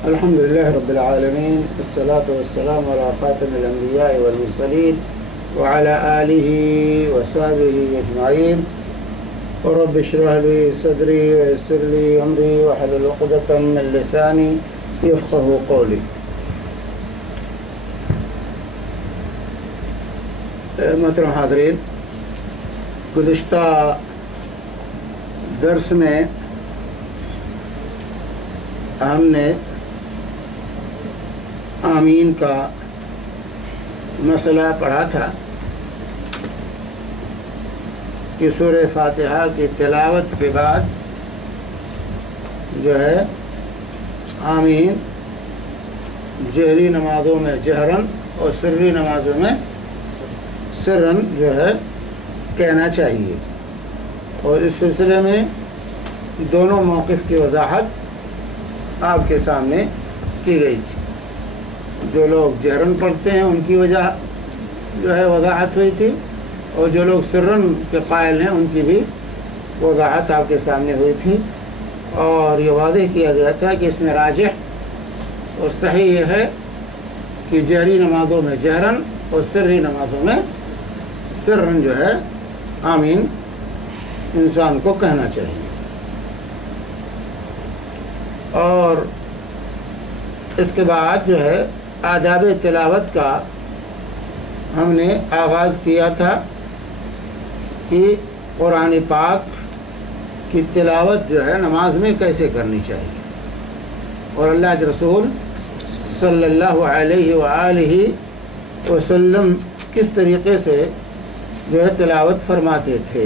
الحمد لله رب العالمين، والصلاة والسلام على خاتم الأنبياء والمرسلين وعلى آله وصحبه أجمعين. ورب اشرح لي صدري ويسر لي أمري واحلل عقدة من لساني يفقه قولي. محترم حاضرین، گزشتہ درس میں ہم نے آمین کا مسئلہ پڑھا تھا کہ سورہ فاتحہ کی تلاوت کے بعد جو ہے آمین جہری نمازوں میں جہرن اور سری نمازوں میں سرن جو ہے کہنا چاہیے، اور اس سلسلے میں دونوں موقف کی وضاحت آپ کے سامنے کی گئی تھی. جو لوگ جہرن پڑھتے ہیں ان کی وجہ جو ہے وضاحت ہوئی تھی، اور جو لوگ سرن کے قائل ہیں ان کی بھی وضاحت آپ کے سامنے ہوئی تھی، اور یہ واضح کیا گیا تھا کہ اس میں راجح اور صحیح یہ ہے کہ جہری نمازوں میں جہرن اور سری نمازوں میں سرن جو ہے آمین انسان کو کہنا چاہیے. اور اس کے بعد جو ہے آداب تلاوت کا ہم نے آغاز کیا تھا کہ قرآن پاک کی تلاوت جو ہے نماز میں کیسے کرنی چاہیے، اور اللہ کے رسول صلی اللہ علیہ وآلہ وسلم کس طریقے سے جو ہے تلاوت فرماتے تھے.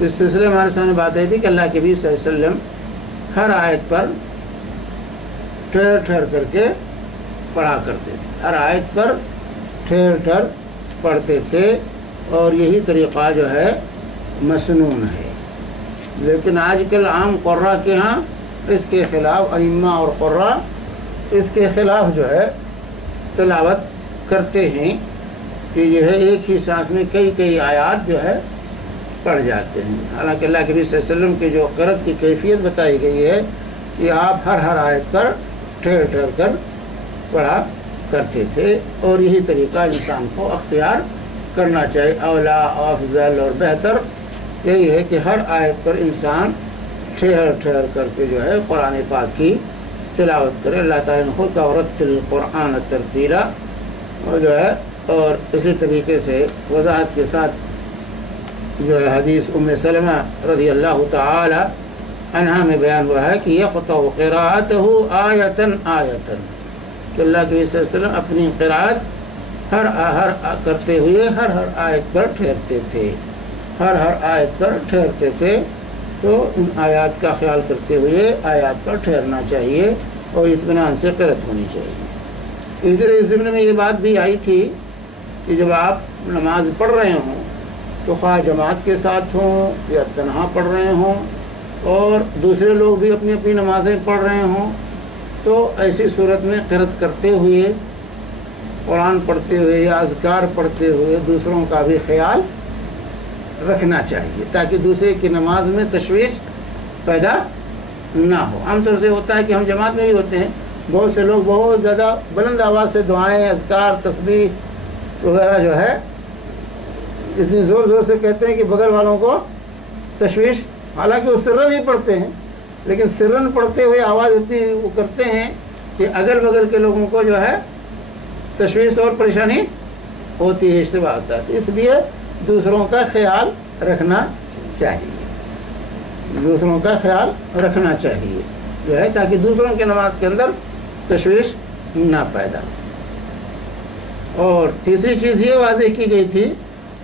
اس سلسلے میں ہمارے سامنے بات آئی تھی کہ اللہ کے نبی صلی اللہ علیہ وسلم ہر آیت پر ٹھہر ٹھہر کر کے پڑھا کرتے تھے، ہر آیت پر ٹھہر ٹھہر پڑھتے تھے، اور یہی طریقہ جو ہے مسنون ہے. لیکن آج کل عام قراء کے ہاں اس کے خلاف ائمہ اور قراء اس کے خلاف جو ہے تلاوت کرتے ہیں کہ یہ ہے ایک ہی سانس میں کئی آیات جو ہے پڑھ جاتے ہیں. حالانکہ اللہ کے نبی صلی اللہ علیہ وسلم کی جو قرأت کی کیفیت بتائی گئی ہے کہ آپ ہر آیت پر ٹھہر ٹھہر کر پڑھا کرتے تھے، اور یہی طریقہ انسان کو اختیار کرنا چاہیے. اولا افضل اور بہتر یہی ہے کہ ہر آیت پر انسان ٹھہر ٹھہر کر کے جو ہے قرآن پاک کی تلاوت کرے. اللہ تعالیٰ نے خود کا ورتل القرآن ترتیلا، اور جو ہے اور اسی طریقے سے وضاحت کے ساتھ جو ہے حدیث ام سلمہ رضی اللہ تعالی عنہا میں بیان ہوا ہے کہ یقطع قراءتہ آیتن کہ اللہ کے نبی صلی اللہ علیہ وسلم اپنی قراءت ہر کرتے ہوئے ہر آیت پر ٹھہرتے تھے، ہر آیت پر ٹھہرتے تھے. تو ان آیات کا خیال کرتے ہوئے آیات پر ٹھہرنا چاہیے اور اطمینان سے قرأت ہونی چاہیے. اس ضمن میں یہ بات بھی آئی تھی کہ جب آپ نماز پڑھ رہے ہوں تو خواہ جماعت کے ساتھ ہوں یا تنہا پڑھ رہے ہوں، اور دوسرے لوگ بھی اپنی اپنی نمازیں پڑھ رہے ہوں، تو ایسی صورت میں قرأت کرتے ہوئے، قرآن پڑھتے ہوئے یا اذکار پڑھتے ہوئے دوسروں کا بھی خیال رکھنا چاہیے، تاکہ دوسرے کی نماز میں تشویش پیدا نہ ہو. عام طور سے ہوتا ہے کہ ہم جماعت میں بھی ہوتے ہیں، بہت سے لوگ بہت زیادہ بلند آواز سے دعائیں، اذکار، تسبیح وغیرہ جو ہے اتنی زور سے کہتے ہیں کہ بغل والوں کو تشویش، حالانکہ وہ سرن ہی پڑھتے ہیں، لیکن سرن پڑھتے ہوئے آواز اتنی وہ کرتے ہیں کہ اگل بغل کے لوگوں کو جو ہے تشویش اور پریشانی ہوتی ہے، اشتباہ ہوتا ہے. اس لیے دوسروں کا خیال رکھنا چاہیے، دوسروں کا خیال رکھنا چاہیے جو ہے، تاکہ دوسروں کی نماز کے اندر تشویش نہ پیدا ہو. اور تیسری چیز یہ واضح کی گئی تھی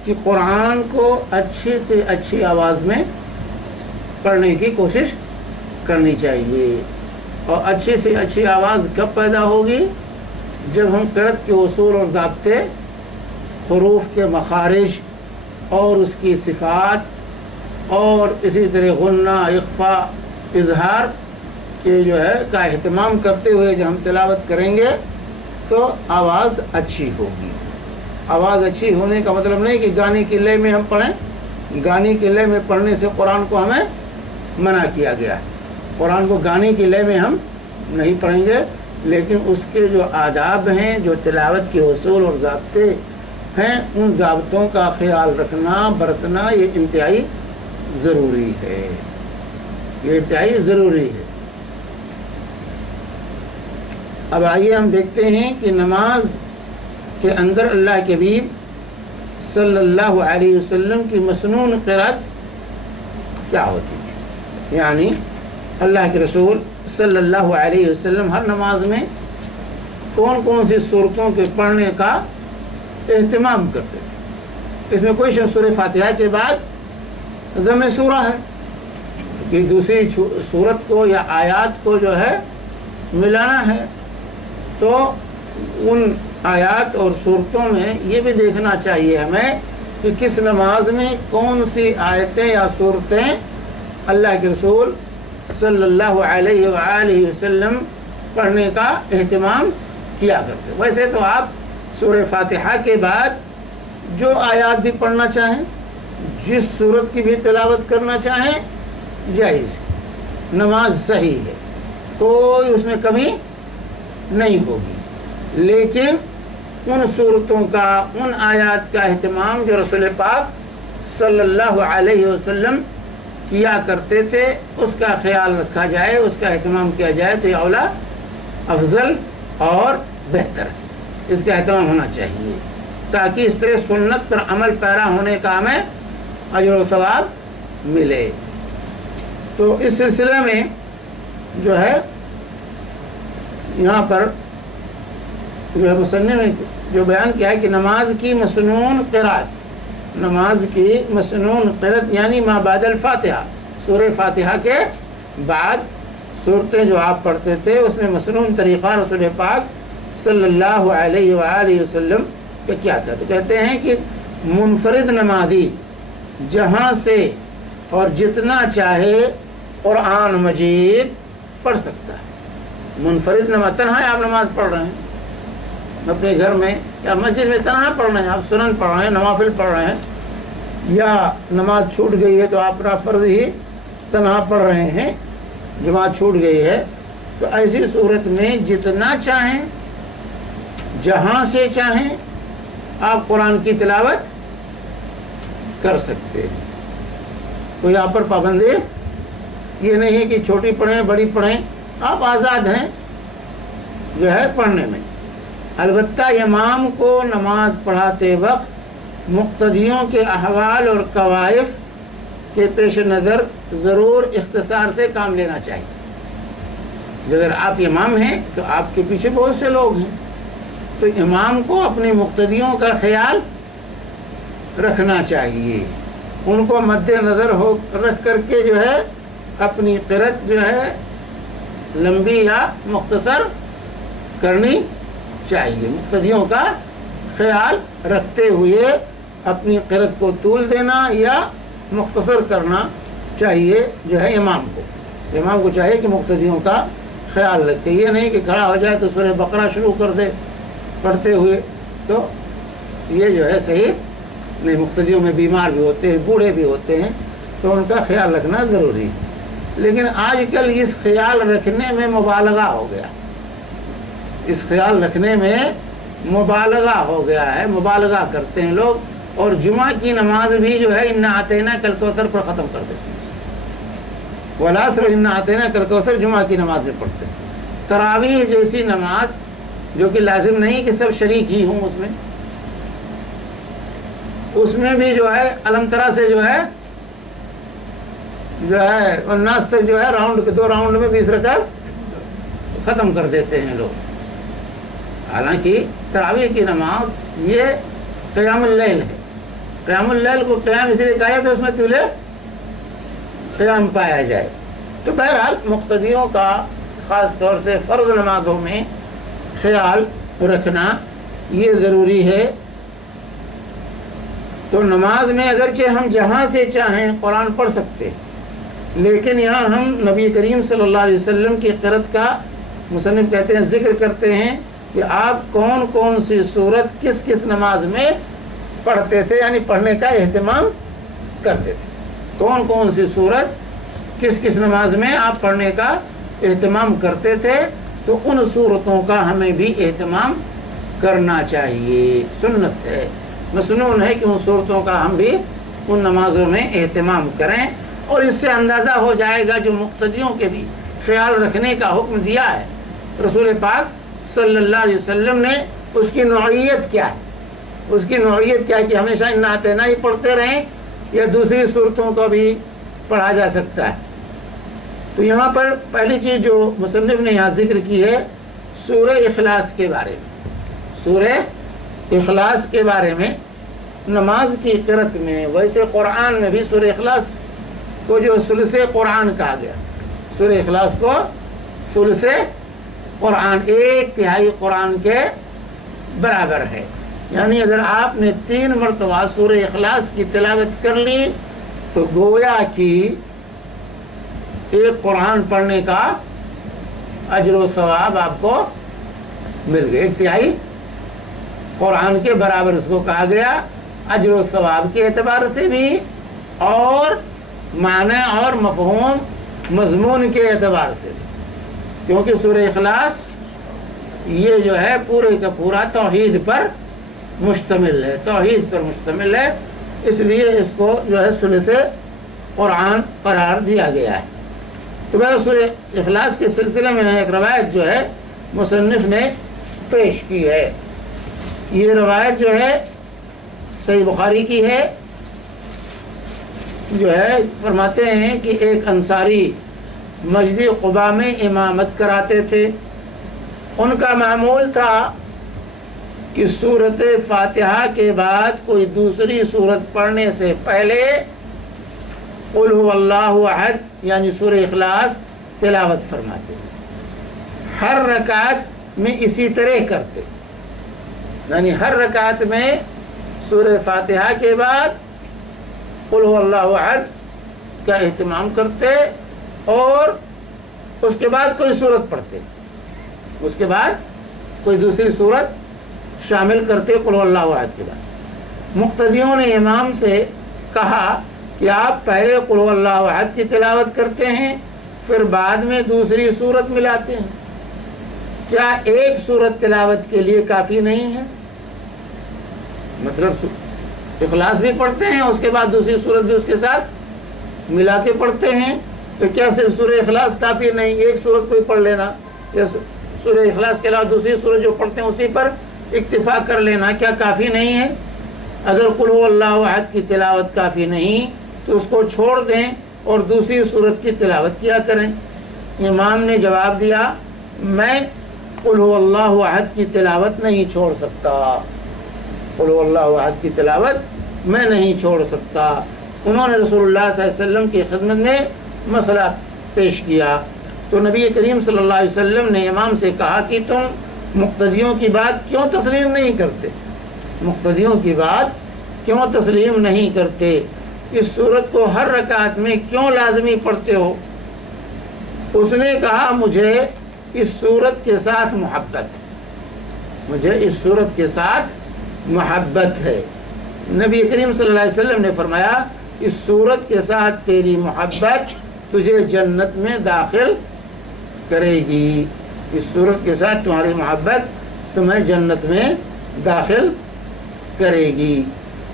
کہ قرآن کو اچھی سے اچھی آواز میں پڑھنے کی کوشش کرنی چاہیے. اور اچھی سے اچھی آواز کب پیدا ہوگی؟ جب ہم قرأت کے اصول اور ضابطے، حروف کے مخارج اور اس کی صفات، اور اسی طرح غنہ، اخفاء، اظہار کے جو ہے کا اہتمام کرتے ہوئے جب ہم تلاوت کریں گے تو آواز اچھی ہوگی. آواز اچھی ہونے کا مطلب نہیں کہ گانے کی لے میں ہم پڑھیں، گانے کی لے میں پڑھنے سے قرآن کو ہمیں منع کیا گیا ہے. قرآن کو گانے کی لے میں ہم نہیں پڑھیں گے، لیکن اس کے جو آداب ہیں، جو تلاوت کے اصول اور ضابطے ہیں، ان ضابطوں کا خیال رکھنا، برتنا، یہ انتہائی ضروری ہے، یہ انتہائی ضروری ہے۔ اب آئیے ہم دیکھتے ہیں کہ نماز کے اندر اللہ کے حبیب صلی اللہ علیہ وسلم کی مسنون قرأت کیا ہوتی ہے، یعنی اللہ کے رسول صلی اللہ علیہ وسلم ہر نماز میں کون کون سی صورتوں کے پڑھنے کا اہتمام کرتے تھے۔ اس میں کوئی شک سورہ فاتحہ کے بعد ضم سورہ ہے کہ دوسری سورت کو یا آیات کو جو ہے ملانا ہے، تو ان آیات اور صورتوں میں یہ بھی دیکھنا چاہیے ہمیں کہ کس نماز میں کون سی آیتیں یا صورتیں اللہ کے رسول صلی اللہ علیہ وآلہ وسلم پڑھنے کا اہتمام کیا کرتے۔ ویسے تو آپ سورہ فاتحہ کے بعد جو آیات بھی پڑھنا چاہیں، جس صورت کی بھی تلاوت کرنا چاہیں، جائز، نماز صحیح ہے، کوئی اس میں کمی نہیں ہوگی، لیکن ان صورتوں کا، ان آیات کا اہتمام جو رسول پاک صلی اللہ علیہ وسلم کیا کرتے تھے، اس کا خیال رکھا جائے، اس کا اہتمام کیا جائے تو یہ اولا، افضل اور بہتر ہے، اس کا اہتمام ہونا چاہیے تاکہ اس طرح سنت پر عمل پیرا ہونے کا ہمیں اجر و ثواب ملے۔ تو اس سلسلے میں جو ہے یہاں پر جو ہے مصنف نے جو بیان کیا ہے کہ نماز کی مسنون قرأت، نماز کی مسنون قرأت یعنی ما بعد الفاتحہ، سورہ فاتحہ کے بعد صورتیں جو آپ پڑھتے تھے اس میں مسنون طریقہ رسول پاک صلی اللہ علیہ وآلہ وسلم کا کیا تھا۔ تو کہتے ہیں کہ منفرد نمازی جہاں سے اور جتنا چاہے قرآن مجید پڑھ سکتا ہے۔ منفرد نماز، تنہا آپ نماز پڑھ رہے ہیں اپنے گھر میں یا مسجد میں، تنہا پڑھ رہے ہیں، آپ سنن پڑھ رہے ہیں، نوافل پڑھ رہے ہیں، یا نماز چھوٹ گئی ہے تو آپ اپنا فرض ہی تنہا پڑھ رہے ہیں، جماعت چھوٹ گئی ہے، تو ایسی صورت میں جتنا چاہیں، جہاں سے چاہیں، آپ قرآن کی تلاوت کر سکتے ہیں۔ تو یہاں پر پابندی یہ نہیں ہے کہ چھوٹی پڑھیں بڑی پڑھیں، آپ آزاد ہیں جو ہے پڑھنے میں۔ البتہ امام کو نماز پڑھاتے وقت مقتدیوں کے احوال اور کوائف کے پیش نظر ضرور اختصار سے کام لینا چاہیے۔ اگر آپ امام ہیں تو آپ کے پیچھے بہت سے لوگ ہیں، تو امام کو اپنے مقتدیوں کا خیال رکھنا چاہیے، ان کو مد نظر رکھ کر کے جو ہے اپنی قرأت جو ہے لمبی یا مختصر کرنی چاہیے، مقتدیوں کا خیال رکھتے ہوئے اپنی قرأت کو طول دینا یا مختصر کرنا چاہیے جو ہے امام کو چاہیے کہ مقتدیوں کا خیال رکھے، یہ نہیں کہ کھڑا ہو جائے تو سورہ بقرہ شروع کر دے پڑھتے ہوئے، تو یہ جو ہے صحیح نہیں۔ مقتدیوں میں بیمار بھی ہوتے ہیں، بوڑھے بھی ہوتے ہیں، تو ان کا خیال رکھنا ضروری ہے۔ لیکن آج کل اس خیال رکھنے میں مبالغہ ہو گیا، اس خیال رکھنے میں مبالغہ ہو گیا ہے، مبالغہ کرتے ہیں لوگ، اور جمعہ کی نماز بھی جو ہے انا اعطیناک الکوثر پر ختم کر دیتے ہیں، والعصر انا اعطیناک الکوثر جمعہ کی نماز میں پڑھتے ہیں۔ تراویح جیسی نماز جو کہ لازم نہیں کہ سب شریک ہی ہوں اس میں بھی جو ہے الم ترا سے جو ہے والناس تک جو ہے راؤنڈ کے 2 راؤنڈ میں 20 رکعت ختم کر دیتے ہیں لوگ۔ حالانکہ تراویح کی نماز یہ قیام اللیل ہے، قیام اللیل کو قیام اس لیے کہا جاتا ہے اس میں طول قیام پایا جائے۔ تو بہرحال مقتدیوں کا خاص طور سے فرض نمازوں میں خیال رکھنا یہ ضروری ہے۔ تو نماز میں اگرچہ ہم جہاں سے چاہیں قرآن پڑھ سکتے ہیں، لیکن یہاں ہم نبی کریم صلی اللہ علیہ وسلم کی قرأت کا مصنف کہتے ہیں ذکر کرتے ہیں کہ آپ کون کون سی صورت کس کس نماز میں پڑھتے تھے، یعنی پڑھنے کا اہتمام کرتے تھے، کون کون سی صورت کس کس نماز میں آپ پڑھنے کا اہتمام کرتے تھے تو ان صورتوں کا ہمیں بھی اہتمام کرنا چاہیے. سنت ہے، مسنون ہے کہ ان صورتوں کا ہم بھی ان نمازوں میں اہتمام کریں. اور اس سے اندازہ ہو جائے گا جو مقتدیوں کے بھی خیال رکھنے کا حکم دیا ہے رسول پاک صلی اللہ علیہ وسلم نے، اس کی نوعیت کیا ہے. اس کی نوعیت کیا ہے کہ ہمیشہ انا اعطینہ ہی پڑھتے رہیں یا دوسری صورتوں کو بھی پڑھا جا سکتا ہے. تو یہاں پر پہلی چیز جو مصنف نے یہاں ذکر کی ہے سورہ اخلاص کے بارے میں. سورہ اخلاص کے بارے میں نماز کی قرأت میں، ویسے قرآن میں بھی سورہ اخلاص کو جو ثلث قرآن کہا گیا، سورہ اخلاص کو ثلث قرآن، 1/3 قرآن کے برابر ہے. یعنی اگر آپ نے 3 مرتبہ سورہ اخلاص کی تلاوت کر لی تو گویا کہ ایک قرآن پڑھنے کا اجر و ثواب آپ کو مل گیا. 1/3 قرآن کے برابر اس کو کہا گیا، اجر و ثواب کے اعتبار سے بھی اور معنی اور مفہوم مضمون کے اعتبار سے بھی، کیونکہ سورہ اخلاص یہ جو ہے پورے کا پورا توحید پر مشتمل ہے، توحید پر مشتمل ہے، اس لیے اس کو جو ہے ثلث قرآن قرار دیا گیا ہے. تو میں سورہ اخلاص کے سلسلے میں ایک روایت جو ہے مصنف نے پیش کی ہے. یہ روایت جو ہے صحیح بخاری کی ہے. جو ہے فرماتے ہیں کہ ایک انصاری مسجد قباء میں امامت کراتے تھے. ان کا معمول تھا کہ سورۃ فاتحہ کے بعد کوئی دوسری سورت پڑھنے سے پہلے قل هو اللہ احد یعنی سورہ اخلاص تلاوت فرماتے. ہر رکعت میں اسی طرح کرتے، یعنی ہر رکعت میں سورہ فاتحہ کے بعد قل هو اللہ احد کا اہتمام کرتے اور اس کے بعد کوئی سورت پڑھتے، اس کے بعد کوئی دوسری سورت شامل کرتے قل هو اللہ احد کے بعد. مقتدیوں نے امام سے کہا کہ آپ پہلے قل هو اللہ احد کی تلاوت کرتے ہیں پھر بعد میں دوسری سورت ملاتے ہیں، کیا ایک سورت تلاوت کے لیے کافی نہیں ہے؟ مطلب اخلاص بھی پڑھتے ہیں اس کے بعد دوسری سورت بھی اس کے ساتھ ملا کے پڑھتے ہیں، تو کیا صرف سورہ اخلاص کافی نہیں، ایک سورت کوئی پڑھ لینا یا سورہ اخلاص کے علاوہ دوسری سورت جو پڑھتے ہیں اسی پر اکتفا کر لینا کیا کافی نہیں ہے؟ اگر قل هو اللہ احد کی تلاوت کافی نہیں تو اس کو چھوڑ دیں اور دوسری سورت کی تلاوت کیا کریں. امام نے جواب دیا میں قل هو اللہ احد کی تلاوت نہیں چھوڑ سکتا، قل هو اللہ احد کی تلاوت میں نہیں چھوڑ سکتا. انہوں نے رسول اللہ صلی اللہ علیہ وسلم کی خدمت میں مسئلہ پیش کیا تو نبی کریم صلی اللہ علیہ وسلم نے امام سے کہا کہ تم مقتدیوں کی بات کیوں تسلیم نہیں کرتے، مقتدیوں کی بات کیوں تسلیم نہیں کرتے، اس سورت کو ہر رکعت میں کیوں لازمی پڑھتے ہو؟ اس نے کہا مجھے اس سورت کے ساتھ محبت، مجھے اس سورت کے ساتھ محبت ہے. نبی کریم صلی اللہ علیہ وسلم نے فرمایا اس سورت کے ساتھ تیری محبت تجھے جنت میں داخل کرے گی، اس سورت کے ساتھ تمہاری محبت تمہیں جنت میں داخل کرے گی.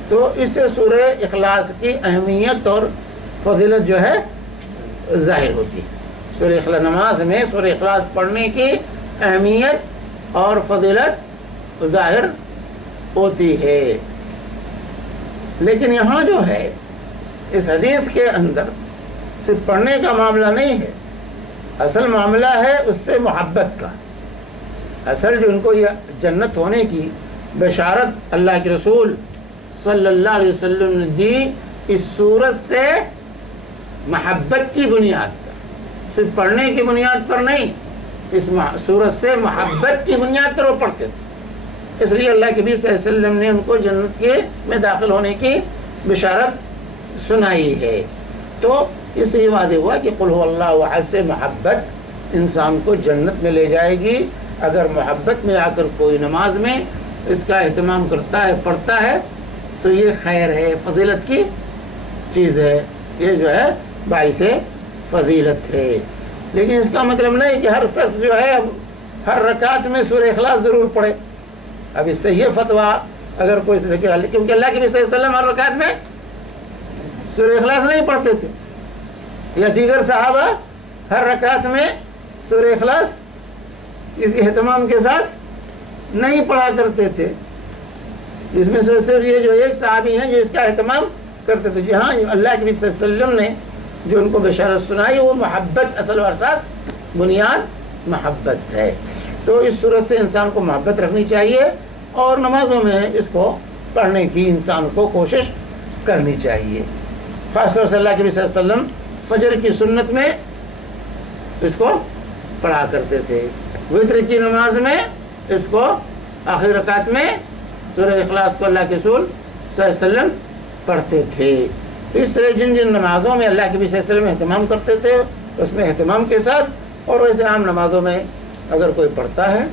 تو اس سے سورہ اخلاص کی اہمیت اور فضیلت جو ہے ظاہر ہوتی ہے. سورہ اخلاص نماز میں سورہ اخلاص پڑھنے کی اہمیت اور فضیلت ظاہر ہوتی ہے. لیکن یہاں جو ہے اس حدیث کے اندر صرف پڑھنے کا معاملہ نہیں ہے، اصل معاملہ ہے اس سے محبت کا. اصل جو ان کو یہ جنت ہونے کی بشارت اللہ کے رسول صلی اللہ علیہ وسلم نے دی اس صورت سے محبت کی بنیاد پر، صرف پڑھنے کی بنیاد پر نہیں، اس صورت سے محبت کی بنیاد پر وہ پڑھتے تھے. اس لیے اللہ کے نبی صلی اللہ علیہ وسلم نے ان کو جنت کے میں داخل ہونے کی بشارت سنائی ہے. تو اس سے یہ واضح ہوا کہ قل هو اللہ احد سے محبت انسان کو جنت میں لے جائے گی. اگر محبت میں آ کر کوئی نماز میں اس کا اہتمام کرتا ہے، پڑھتا ہے، تو یہ خیر ہے، فضیلت کی چیز ہے، یہ جو ہے باعث فضیلت ہے. لیکن اس کا مطلب نہیں کہ ہر شخص جو ہے ہر رکعت میں سورہ اخلاص ضرور پڑھے. اب اس سے یہ فتویٰ اگر کوئی، کیونکہ اللہ کے نبی صلی اللہ علیہ وسلم ہر رکعت میں سورہ اخلاص نہیں پڑھتے تھے، یا دیگر صحابہ ہر رکعت میں سورہ اخلاص اس اہتمام کے ساتھ نہیں پڑھا کرتے تھے. اس میں سے صرف یہ جو ایک صحابی ہیں جو اس کا اہتمام کرتے تھے. جی ہاں، اللہ کے نبی صلی اللہ علیہ وسلم نے جو ان کو بشارت سنائی وہ محبت، اصل و اساس بنیاد محبت ہے. تو اس صورت سے انسان کو محبت رکھنی چاہیے اور نمازوں میں اس کو پڑھنے کی انسان کو کوشش کرنی چاہیے. خاص طور سے اللہ کے نبی صلی اللہ علیہ وسلم فجر کی سنت میں اس کو پڑھا کرتے تھے. وتر کی نماز میں اس کو آخری رکعت میں سورہ اخلاص کو اللہ کے رسول صلی اللہ علیہ وسلم پڑھتے تھے. اس طرح جن جن نمازوں میں اللہ کے نبی صلی اللہ علیہ وسلم اہتمام کرتے تھے اس میں اہتمام کے ساتھ، اور ویسے عام نمازوں میں اگر کوئی پڑھتا ہے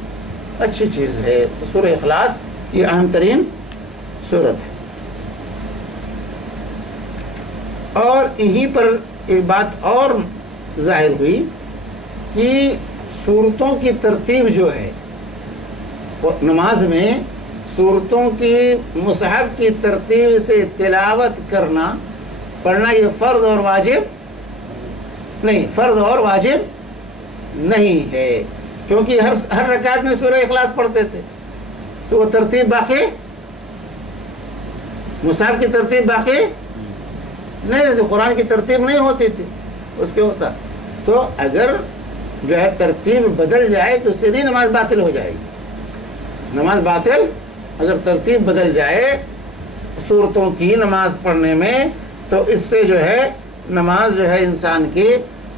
اچھی چیز ہے. تو سورہ اخلاص یہ اہم ترین سورت ہے. اور یہیں پر ایک بات اور ظاہر ہوئی کہ سورتوں کی ترتیب جو ہے نماز میں، سورتوں کی مصحف کی ترتیب سے تلاوت کرنا، پڑھنا، یہ فرض اور واجب نہیں، فرض اور واجب نہیں ہے. کیونکہ ہر رکعت میں سورہ اخلاص پڑھتے تھے تو وہ ترتیب باقی، مصحف کی ترتیب باقی نہیں رہتی، قرآن کی ترتیب نہیں ہوتی تھی اس کے ہوتا. تو اگر جو ہے ترتیب بدل جائے تو اس سے نہیں نماز باطل ہو جائے گی. نماز باطل اگر ترتیب بدل جائے سورتوں کی نماز پڑھنے میں تو اس سے جو ہے نماز جو ہے انسان کی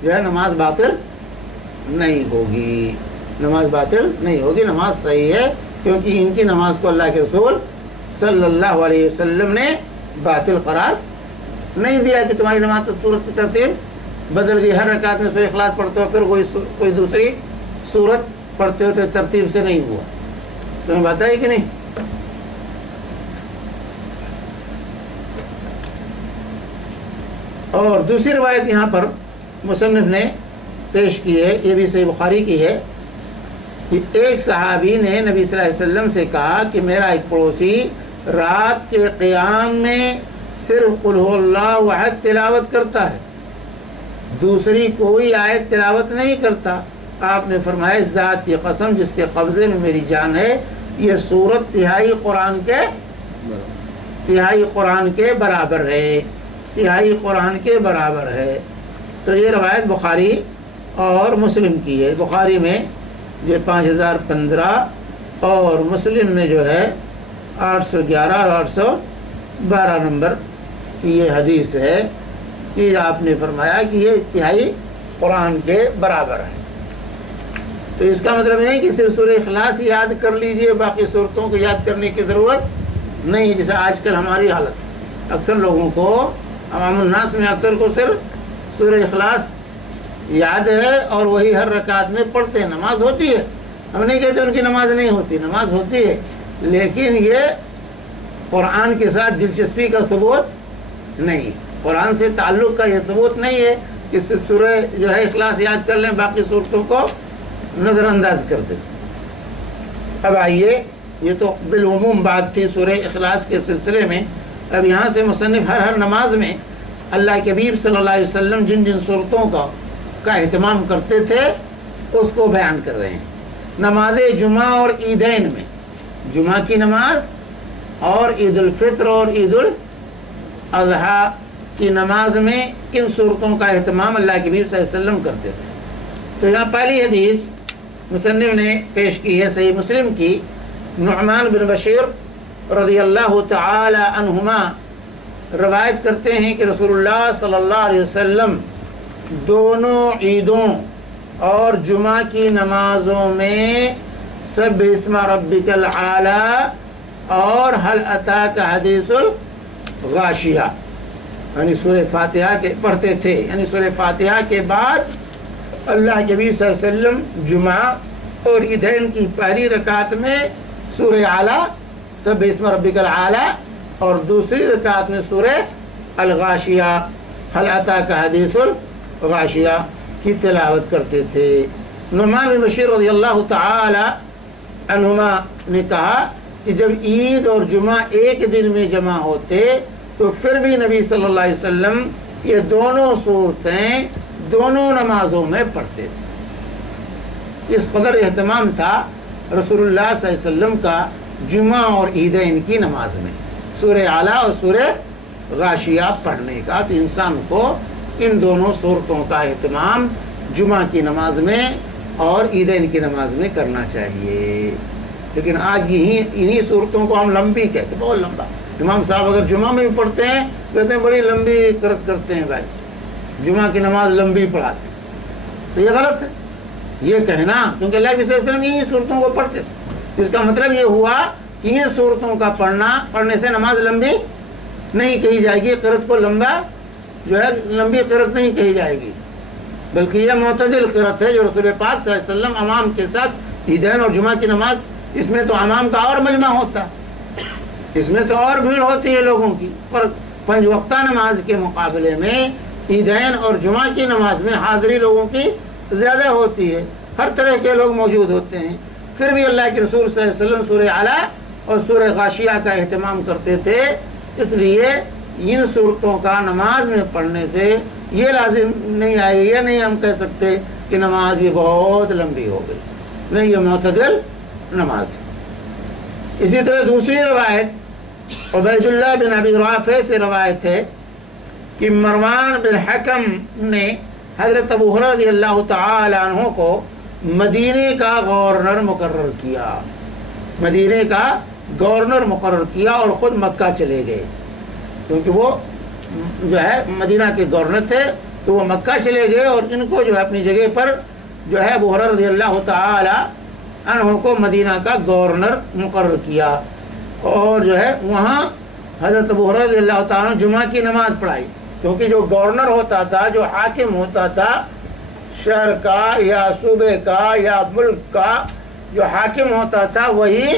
جو ہے نماز باطل نہیں ہوگی، نماز باطل نہیں ہوگی، نماز صحیح ہے. کیونکہ ان کی نماز کو اللہ کے رسول صلی اللہ علیہ وسلم نے باطل قرار نہیں دیا کہ تمہاری نماز سورت کی ترتیب بدل گئی، ہر رکعت میں سورہ اخلاص پڑھتے ہو پھر کوئی دوسری سورت پڑھتے ہو تو ترتیب سے نہیں ہوا. تمہیں بات ہے کہ نہیں؟ اور دوسری روایت یہاں پر مصنف نے پیش کی ہے، یہ بھی صحیح بخاری کی ہے، کہ ایک صحابی نے نبی صلی اللہ علیہ وسلم سے کہا کہ میرا ایک پڑوسی رات کے قیام میں صرف قل هو اللہ احد تلاوت کرتا ہے، دوسری کوئی آیت تلاوت نہیں کرتا. آپ نے فرمایا اس ذات کی قسم جس کے قبضے میں میری جان ہے، یہ سورت تہائی قرآن کے برابر ہے، تہائی قرآن کے برابر ہے. تو یہ روایت بخاری اور مسلم کی ہے. بخاری میں جو 5015 اور مسلم میں جو ہے 811 اور 812 نمبر کی یہ حدیث ہے کہ آپ نے فرمایا کہ یہ تہائی قرآن کے برابر ہے. تو اس کا مطلب نہیں کہ صرف سورہ اخلاص یاد کر لیجئے، باقی صورتوں کو یاد کرنے کی ضرورت نہیں. جیسے آج کل ہماری حالت، اکثر لوگوں کو، عوام الناس میں اکثر کو صرف سورہ اخلاص یاد ہے اور وہی ہر رکعت میں پڑھتے ہیں. نماز ہوتی ہے، ہم نہیں کہتے ان کی نماز نہیں ہوتی، نماز ہوتی ہے، لیکن یہ قرآن کے ساتھ دلچسپی کا ثبوت نہیں، قرآن سے تعلق کا یہ ثبوت نہیں ہے کہ صرف سورہ جو ہے اخلاص یاد کر لیں، باقی صورتوں کو نظر انداز کر دیں. اب آئیے، یہ تو بالعموم بات تھی سورہ اخلاص کے سلسلے میں. اب یہاں سے مصنف ہر نماز میں اللہ کے حبیب صلی اللہ علیہ وسلم جن جن صورتوں کا اہتمام کرتے تھے اس کو بیان کر رہے ہیں. نماز جمعہ اور عیدین میں، جمعہ کی نماز اور عید الفطر اور عید الاضحیٰ کی نماز میں کن صورتوں کا اہتمام اللہ کے حبیب صلی اللہ علیہ وسلم کرتے تھے. تو یہاں پہلی حدیث مصنف نے پیش کی ہے صحیح مسلم کی. نعمان بن بشیر رضی اللہ تعالی عنہما روایت کرتے ہیں کہ رسول اللہ صلی اللہ علیہ وسلم دونوں عیدوں اور جمعہ کی نمازوں میں سبح اسم ربک الاعلی اور هل اتاک حدیث الغاشیہ یعنی سورہ فاتحہ کے پڑھتے تھے. یعنی سورہ فاتحہ کے بعد اللہ کے نبی صلی اللہ علیہ وسلم جمعہ اور عیدین کی پہلی رکعت میں سورہ اعلیٰ سبح اسم ربک الاعلی اور دوسری رکعت میں سورہ الغاشیہ هل اتاک حدیث الغاشیہ کی تلاوت کرتے تھے۔ نعمان بن بشیر رضی اللہ تعالی عنہما نے کہا کہ جب عید اور جمعہ ایک دن میں جمع ہوتے تو پھر بھی نبی صلی اللہ علیہ وسلم یہ دونوں صورتیں دونوں نمازوں میں پڑھتے تھے۔ اس قدر اہتمام تھا رسول اللہ صلی اللہ علیہ وسلم کا جمعہ اور عیدین کی نماز میں سورہ اعلیٰ اور سورہ غاشیہ پڑھنے کا، کہ انسان کو ان دونوں صورتوں کا اہتمام جمعہ کی نماز میں اور عیدین کی نماز میں کرنا چاہیے۔ لیکن آج انہی صورتوں کو ہم لمبی کہتے ہیں، بہت لمبا۔ امام صاحب اگر جمعہ میں بھی پڑھتے ہیں کہتے ہیں بڑی لمبی قرأت کرتے ہیں بھائی، جمعہ کی نماز لمبی پڑھاتے ہیں، تو یہ غلط ہے یہ کہنا، کیونکہ اللہ کے صلی اللہ علیہ وسلم انہی صورتوں کو پڑھتے تھے۔ اس کا مطلب یہ ہوا کہ ان صورتوں کا پڑھنے سے نماز لمبی نہیں کہی جائے گی، قرأت کو لمبا جو ہے لمبی قرأت نہیں کہی جائے گی، بلکہ یہ معتدل قرأت ہے جو رسول پاک صلی اللہ علیہ وسلم امام کے ساتھ عیدین اور جمعہ کی نماز، اس میں تو امام کا اور مجمع ہوتا ہے، اس میں تو اور بھیڑ ہوتی ہے لوگوں کی، پر 5 وقتہ نماز کے مقابلے میں عیدین اور جمعہ کی نماز میں حاضری لوگوں کی زیادہ ہوتی ہے، ہر طرح کے لوگ موجود ہوتے ہیں۔ پھر بھی اللہ کے رسول صلی اللہ علیہ وسلم سورہ اعلیٰ اور سورہ غاشیہ کا اہتمام کرتے تھے، اس لیے ان صورتوں کا نماز میں پڑھنے سے یہ لازم نہیں آئے، یہ نہیں ہم کہہ سکتے کہ نماز یہ بہت لمبی ہو گئی، نہیں، یہ معتدل نماز ہے۔ اسی طرح دوسری روایت عبید اللہ بن ابی رافع سے روایت ہے کہ مروان بن حکم نے حضرت ابو ہریرہ رضی اللہ تعالی عنہ کو مدینے کا گورنر مقرر کیا، مدینے کا گورنر مقرر کیا اور خود مکہ چلے گئے، کیونکہ وہ جو ہے مدینہ کے گورنر تھے، تو وہ مکہ چلے گئے اور ان کو جو ہے اپنی جگہ پر جو ہے ابو ہریرہ رضی اللہ تعالی عنہ کو مدینہ کا گورنر مقرر کیا، اور جو ہے وہاں حضرت ابو ہریرہ رضی اللہ تعالی عنہ جمعہ کی نماز پڑھائی، کیونکہ جو گورنر ہوتا تھا، جو حاکم ہوتا تھا شہر کا یا صوبے کا یا ملک کا، جو حاکم ہوتا تھا وہی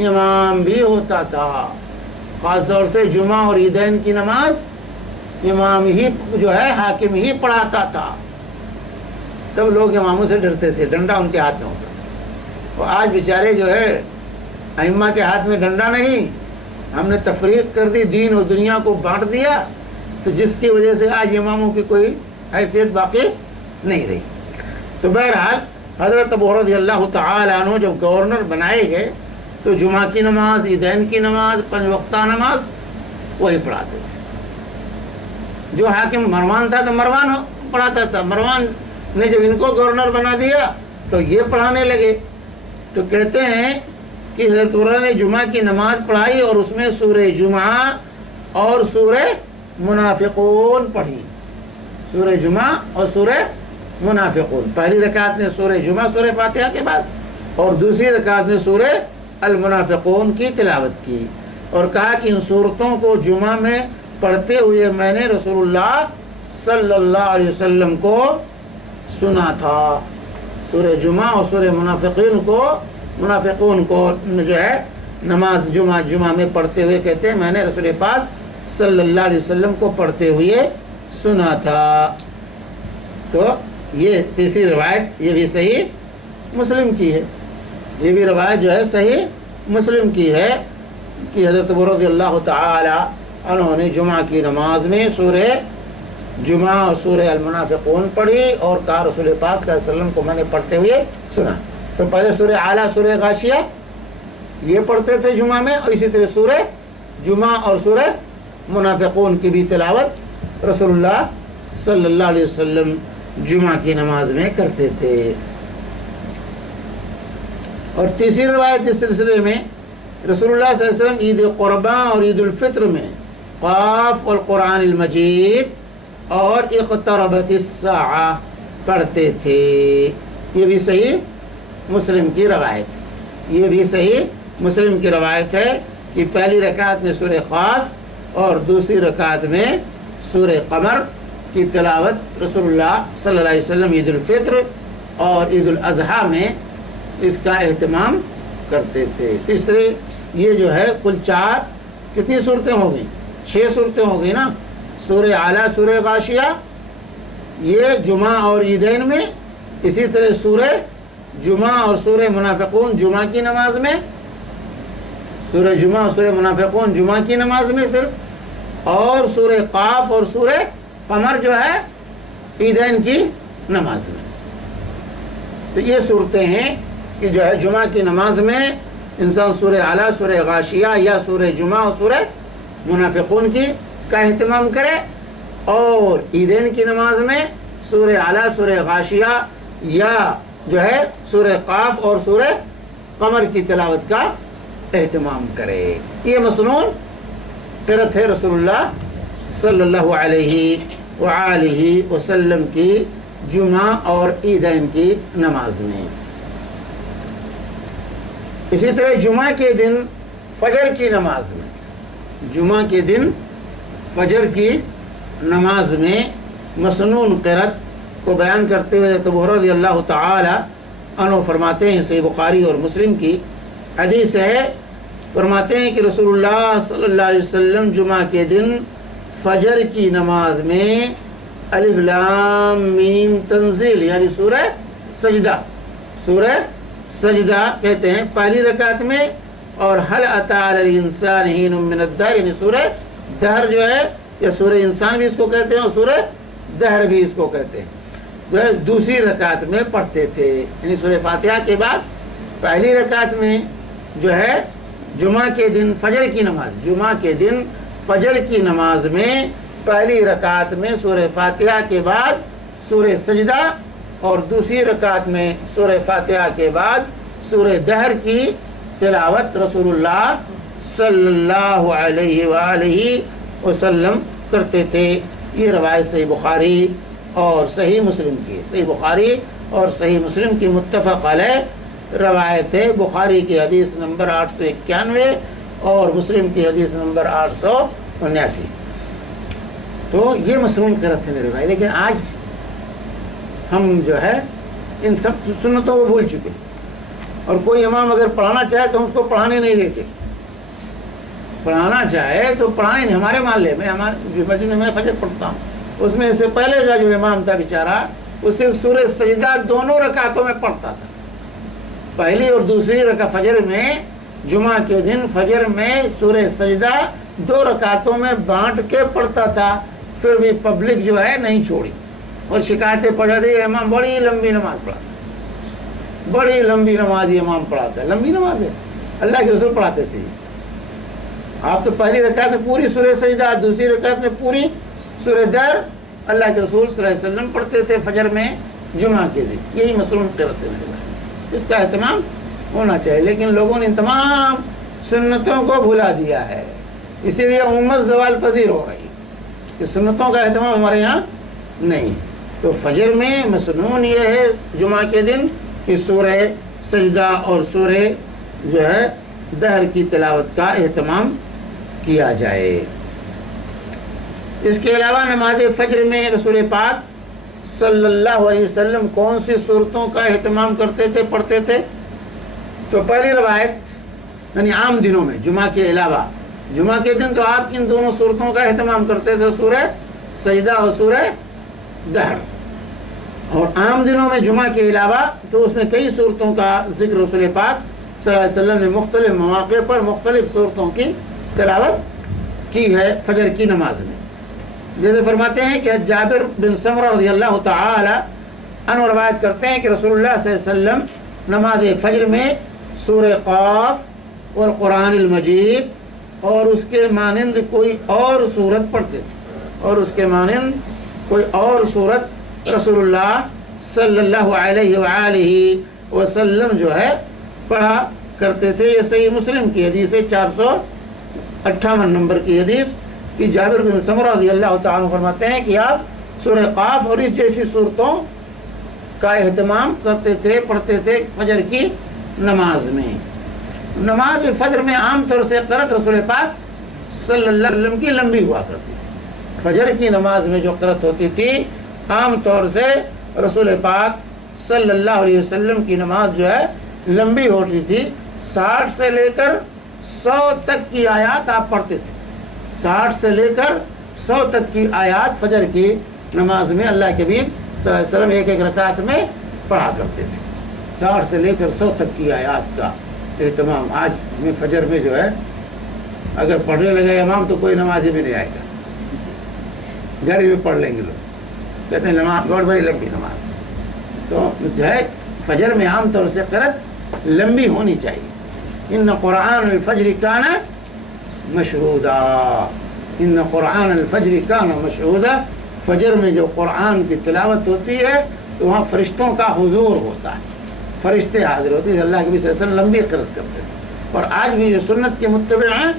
امام بھی ہوتا تھا، خاص طور سے جمعہ اور عیدین کی نماز امام ہی جو ہے حاکم ہی پڑھاتا تھا، تب لوگ اماموں سے ڈرتے تھے، ڈنڈا ان کے ہاتھ میں ہوتا، اور آج بیچارے جو ہے ائمہ کے ہاتھ میں ڈنڈا نہیں، ہم نے تفریق کر دی، دین اور دنیا کو بانٹ دیا، تو جس کی وجہ سے آج اماموں کی کوئی حیثیت باقی نہیں رہی۔ تو بہرحال حضرت ابو ہریرہ رضی اللہ تعالی عنہ جب گورنر بنائے گئے تو جمعہ کی نماز، عیدین کی نماز، 5 وقتہ نماز وہی پڑھاتے تھے۔ جو حاکم مروان تھا تو مروان پڑھاتا تھا، مروان نے جب ان کو گورنر بنا دیا تو یہ پڑھانے لگے۔ تو کہتے ہیں کہ حضرت ابو ہریرہ نے جمعہ کی نماز پڑھائی اور اس میں سورہ جمعہ اور سورہ منافقون پڑھی، سورہ جمعہ اور سورہ منافقون، پہلی رکعت میں سورہ جمعہ سورہ فاتحہ کے بعد، اور دوسری رکعت میں سورہ المنافقون کی تلاوت کی، اور کہا کہ ان صورتوں کو جمعہ میں پڑھتے ہوئے میں نے رسول اللہ صلی اللہ علیہ وسلم کو سنا تھا۔ سورہ جمعہ اور سورہ منافقون کو جو ہے نماز جمعہ میں پڑھتے ہوئے کہتے ہیں میں نے رسول پاک صلی اللہ علیہ وسلم کو پڑھتے ہوئے سنا تھا۔ تو یہ تیسری روایت یہ بھی صحیح مسلم کی ہے، یہ بھی روایت جو ہے صحیح مسلم کی ہے کہ حضرت ابو ہریرہ رضی اللہ تعالی عنہ نے جمعہ کی نماز میں سورہ جمعہ اور سورہ المنافقون پڑھی اور کہا رسول پاک صلی اللہ علیہ وسلم کو میں نے پڑھتے ہوئے سنا۔ تو پہلے سورہ اعلیٰ سورہ غاشیہ یہ پڑھتے تھے جمعہ میں، اور اسی طرح سورہ جمعہ اور سورہ منافقون کی بھی تلاوت رسول اللہ صلی اللہ علیہ وسلم جمعہ کی نماز میں کرتے تھے۔ اور تیسری روایت اس سلسلے میں رسول اللہ صلی اللہ علیہ وسلم عید قرباں اور عید الفطر میں قاف والقرآن المجید اور اقتربت الساعہ پڑھتے تھے۔ یہ بھی صحیح مسلم کی روایت، یہ بھی صحیح مسلم کی روایت ہے کہ پہلی رکعت میں سورہ قاف اور دوسری رکعت میں سورہ قمر کی تلاوت رسول اللہ صلی اللہ علیہ وسلم عید الفطر اور عید الاضحیٰ میں اس کا اہتمام کرتے تھے۔ اس طرح یہ جو ہے کل 4 کتنی صورتیں ہو گئیں؟ 6 صورتیں ہو گئی نا، سورہ اعلیٰ سورہ غاشیہ، یہ جمعہ اور عیدین میں، اسی طرح سورہ جمعہ اور سورہ منافقون جمعہ کی نماز میں، سورہ جمعہ اور سورہ منافقون جمعہ کی نماز میں صرف، اور سورہ قاف اور سورہ قمر جو ہے عیدین کی نماز میں۔ تو یہ صورتیں ہیں کہ جو ہے جمعہ کی نماز میں انسان سورہ اعلیٰ، سورہ غاشیہ یا سورہ جمعہ اور سورہ منافقون کا اہتمام کرے، اور عیدین کی نماز میں سورہ اعلیٰ، سورہ غاشیہ یا جو ہے سورہ قاف اور سورہ قمر کی تلاوت کا اہتمام کرے۔ یہ مسنون قرأت ہے رسول اللہ صلی اللہ علیہ وآلہ وسلم کی جمعہ اور عیدین کی نماز میں۔ اسی طرح جمعہ کے دن فجر کی نماز میں، جمعہ کے دن فجر کی نماز میں مسنون قرأت کو بیان کرتے ہوئے ابو ہریرہ رضی اللہ تعالی عنہ فرماتے ہیں، صحیح بخاری اور مسلم کی حدیث ہے، فرماتے ہیں کہ رسول اللہ صلی اللہ علیہ وسلم جمعہ کے دن فجر کی نماز میں الف لام میم تنزیل یعنی سورہ سجدہ، سورہ سجدہ کہتے ہیں پہلی رکعت میں، اور حل اتی علی الانسان حین من الدہر یعنی سورہ دہر جو ہے، یا سورہ انسان بھی اس کو کہتے ہیں اور سورہ دہر بھی اس کو کہتے ہیں، جو ہے دوسری رکعت میں پڑھتے تھے، یعنی سورہ فاتحہ کے بعد پہلی رکعت میں جو ہے جمعہ کے دن فجر کی نماز، جمعہ کے دن فجر کی نماز میں پہلی رکعت میں سورہ فاتحہ کے بعد سورہ سجدہ، اور دوسری رکعت میں سورہ فاتحہ کے بعد سورہ دہر کی تلاوت رسول اللہ صلی اللہ علیہ وآلہ وسلم کرتے تھے۔ یہ روایت صحیح بخاری اور صحیح مسلم کی، صحیح بخاری اور صحیح مسلم کی متفق علیہ روایت ہے۔ بخاری کی حدیث نمبر 891 اور مسلم کی حدیث نمبر 879۔ تو یہ مسنون قرأت ہے میرے بھائی، لیکن آج ہم جو ہے ان سب سنتوں کو بھول چکے، اور کوئی امام اگر پڑھانا چاہے تو ہم اس کو پڑھانے نہیں دیتے، پڑھانا چاہے تو پڑھانے نہیں۔ ہمارے محلے میں، ہمارے مسجد میں میں فجر پڑھتا ہوں، اس میں سے پہلے کا جو امام تھا بیچارہ وہ صرف سورہ سجدہ دونوں رکعتوں میں پڑھتا تھا، پہلی اور دوسری رکعت فجر میں، جمعہ کے دن فجر میں سورہ سجدہ 2 رکعتوں میں بانٹ کے پڑھتا تھا، پھر بھی پبلک جو ہے نہیں چھوڑی اور شکایتیں پڑھا دی، امام بڑی لمبی نماز پڑھاتا، بڑی لمبی نماز یہ امام پڑھاتا ہے۔ لمبی نماز ہے، اللہ کے رسول پڑھاتے تھے، آپ تو پہلی رکعت میں پوری سورہ سجدہ، دوسری رکعت میں پوری سورہ دہر اللہ کے رسول صلی اللہ علیہ وسلم پڑھتے تھے فجر میں جمعہ کے دن۔ یہی مسنون قرأت ہے، اس کا اہتمام ہونا چاہیے، لیکن لوگوں نے ان تمام سنتوں کو بھلا دیا ہے، اسی لیے امت زوال پذیر ہو رہی کہ سنتوں کا اہتمام ہمارے یہاں نہیں۔ تو فجر میں مسنون یہ ہے جمعہ کے دن کہ سورہ سجدہ اور سورہ جو ہے دہر کی تلاوت کا اہتمام کیا جائے۔ اس کے علاوہ نماز فجر میں رسول پاک صلی اللہ علیہ وسلم کون سی صورتوں کا اہتمام کرتے تھے، پڑھتے تھے؟ تو پہلی روایت یعنی عام دنوں میں، جمعہ کے علاوہ، جمعہ کے دن تو آپ ان دونوں صورتوں کا اہتمام کرتے تھے، سورہ سجدہ اور سورہ دہر، اور عام دنوں میں جمعہ کے علاوہ تو اس میں کئی صورتوں کا ذکر رسول پاک صلی اللہ علیہ وسلم نے مختلف مواقع پر مختلف صورتوں کی تلاوت کی ہے فجر کی نماز میں۔ جیسے فرماتے ہیں کہ جابر بن سمرہ رضی اللہ تعالی عنہ روایت کرتے ہیں کہ رسول اللہ صلی اللہ علیہ وسلم نماز فجر میں سورہ قاف والقرآن المجید اور اس کے مانند کوئی اور سورت پڑھتے تھے، اور اس کے مانند کوئی اور سورت رسول اللہ صلی اللہ علیہ وآلہ وسلم جو ہے پڑھا کرتے تھے۔ یہ صحیح مسلم کی حدیث ہے، 458 نمبر کی حدیث کہ جابر بن سمرہ رضی اللہ تعالیٰ فرماتے ہیں کہ آپ سورہ قاف اور اس جیسی صورتوں کا اہتمام کرتے تھے، پڑھتے تھے فجر کی نماز میں۔ نماز فجر میں عام طور سے قرأت رسول پاک صلی اللہ علیہ وسلم کی لمبی ہوا کرتی تھی۔ فجر کی نماز میں جو قرأت ہوتی تھی عام طور سے رسول پاک صلی اللہ علیہ وسلم کی نماز جو ہے لمبی ہوتی تھی، 60 سے لے کر 100 تک کی آیات آپ پڑھتے تھے، 60 سے لے کر 100 تک کی آیات فجر کی نماز میں اللہ کے حبیب صلی اللہ علیہ وسلم ایک ایک رکعت میں پڑھا کرتے تھے. 60 سے لے کر 100 تک کی آیات کا اہتمام. آج میں فجر میں جو ہے اگر پڑھنے لگے امام تو کوئی نمازی بھی نہیں آئے گا, گھر میں پڑھ لیں گے لوگ. کہتے ہیں نماز بہت بڑی لمبی نماز. تو جو ہے فجر میں عام طور سے قرأت لمبی ہونی چاہیے. ان قرآن الفجر کان مشہودا, ان قرآن الفجر کان مشہودا. فجر میں جو قرآن کی تلاوت ہوتی ہے تو وہاں فرشتوں کا حضور ہوتا ہے, فرشتے حاضر ہوتے ہیں. اللہ کے نبی صلی اللہ علیہ وسلم لمبی قرأت کرتے ہیں, اور آج بھی جو سنت کے متبع ہیں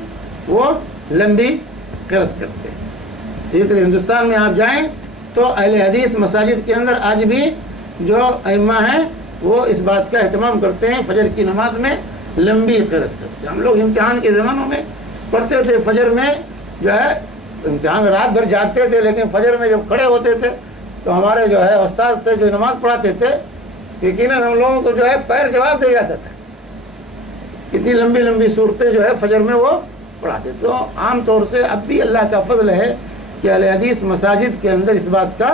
وہ لمبی قرأت کرتے ہیں. اسی طرح ہندوستان میں آپ جائیں تو اہل حدیث مساجد کے اندر آج بھی جو ائمہ ہیں وہ اس بات کا اہتمام کرتے ہیں فجر کی نماز میں لمبی قرأت کرتے ہیں. ہم لوگ امتحان کے زمانوں میں پڑھتے تھے فجر میں, جو ہے امتحان رات بھر جاگتے تھے, لیکن فجر میں جب کھڑے ہوتے تھے تو ہمارے جو ہے استاد تھے جو نماز پڑھاتے تھے, یقیناً ہم لوگوں کو جو ہے پیر جواب دے جاتا تھا. کتنی لمبی لمبی صورتیں جو ہے فجر میں وہ پڑھاتے. تو عام طور سے اب بھی اللہ کا فضل ہے کہ اہل حدیث مساجد کے اندر اس بات کا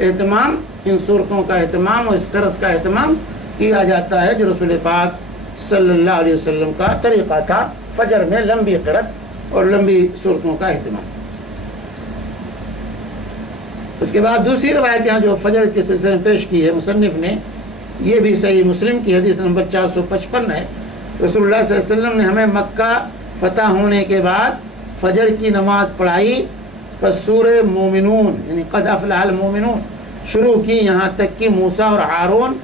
اہتمام, ان صورتوں کا اہتمام اور اس قرأت کا اہتمام کیا جاتا ہے جو رسول پاک صلی اللہ علیہ وسلم کا طریقہ تھا, فجر میں لمبی قرأت اور لمبی صورتوں کا اہتمام. اس کے بعد دوسری روایت یہاں جو فجر کے سلسلے میں پیش کی ہے مصنف نے, یہ بھی صحیح مسلم کی حدیث نمبر 455 ہے. رسول اللہ صلی اللہ علیہ وسلم نے ہمیں مکہ فتح ہونے کے بعد فجر کی نماز پڑھائی, پس سورہ مومنون یعنی قد افلح المومنون شروع کی, یہاں تک کہ موسیٰ اور ہارون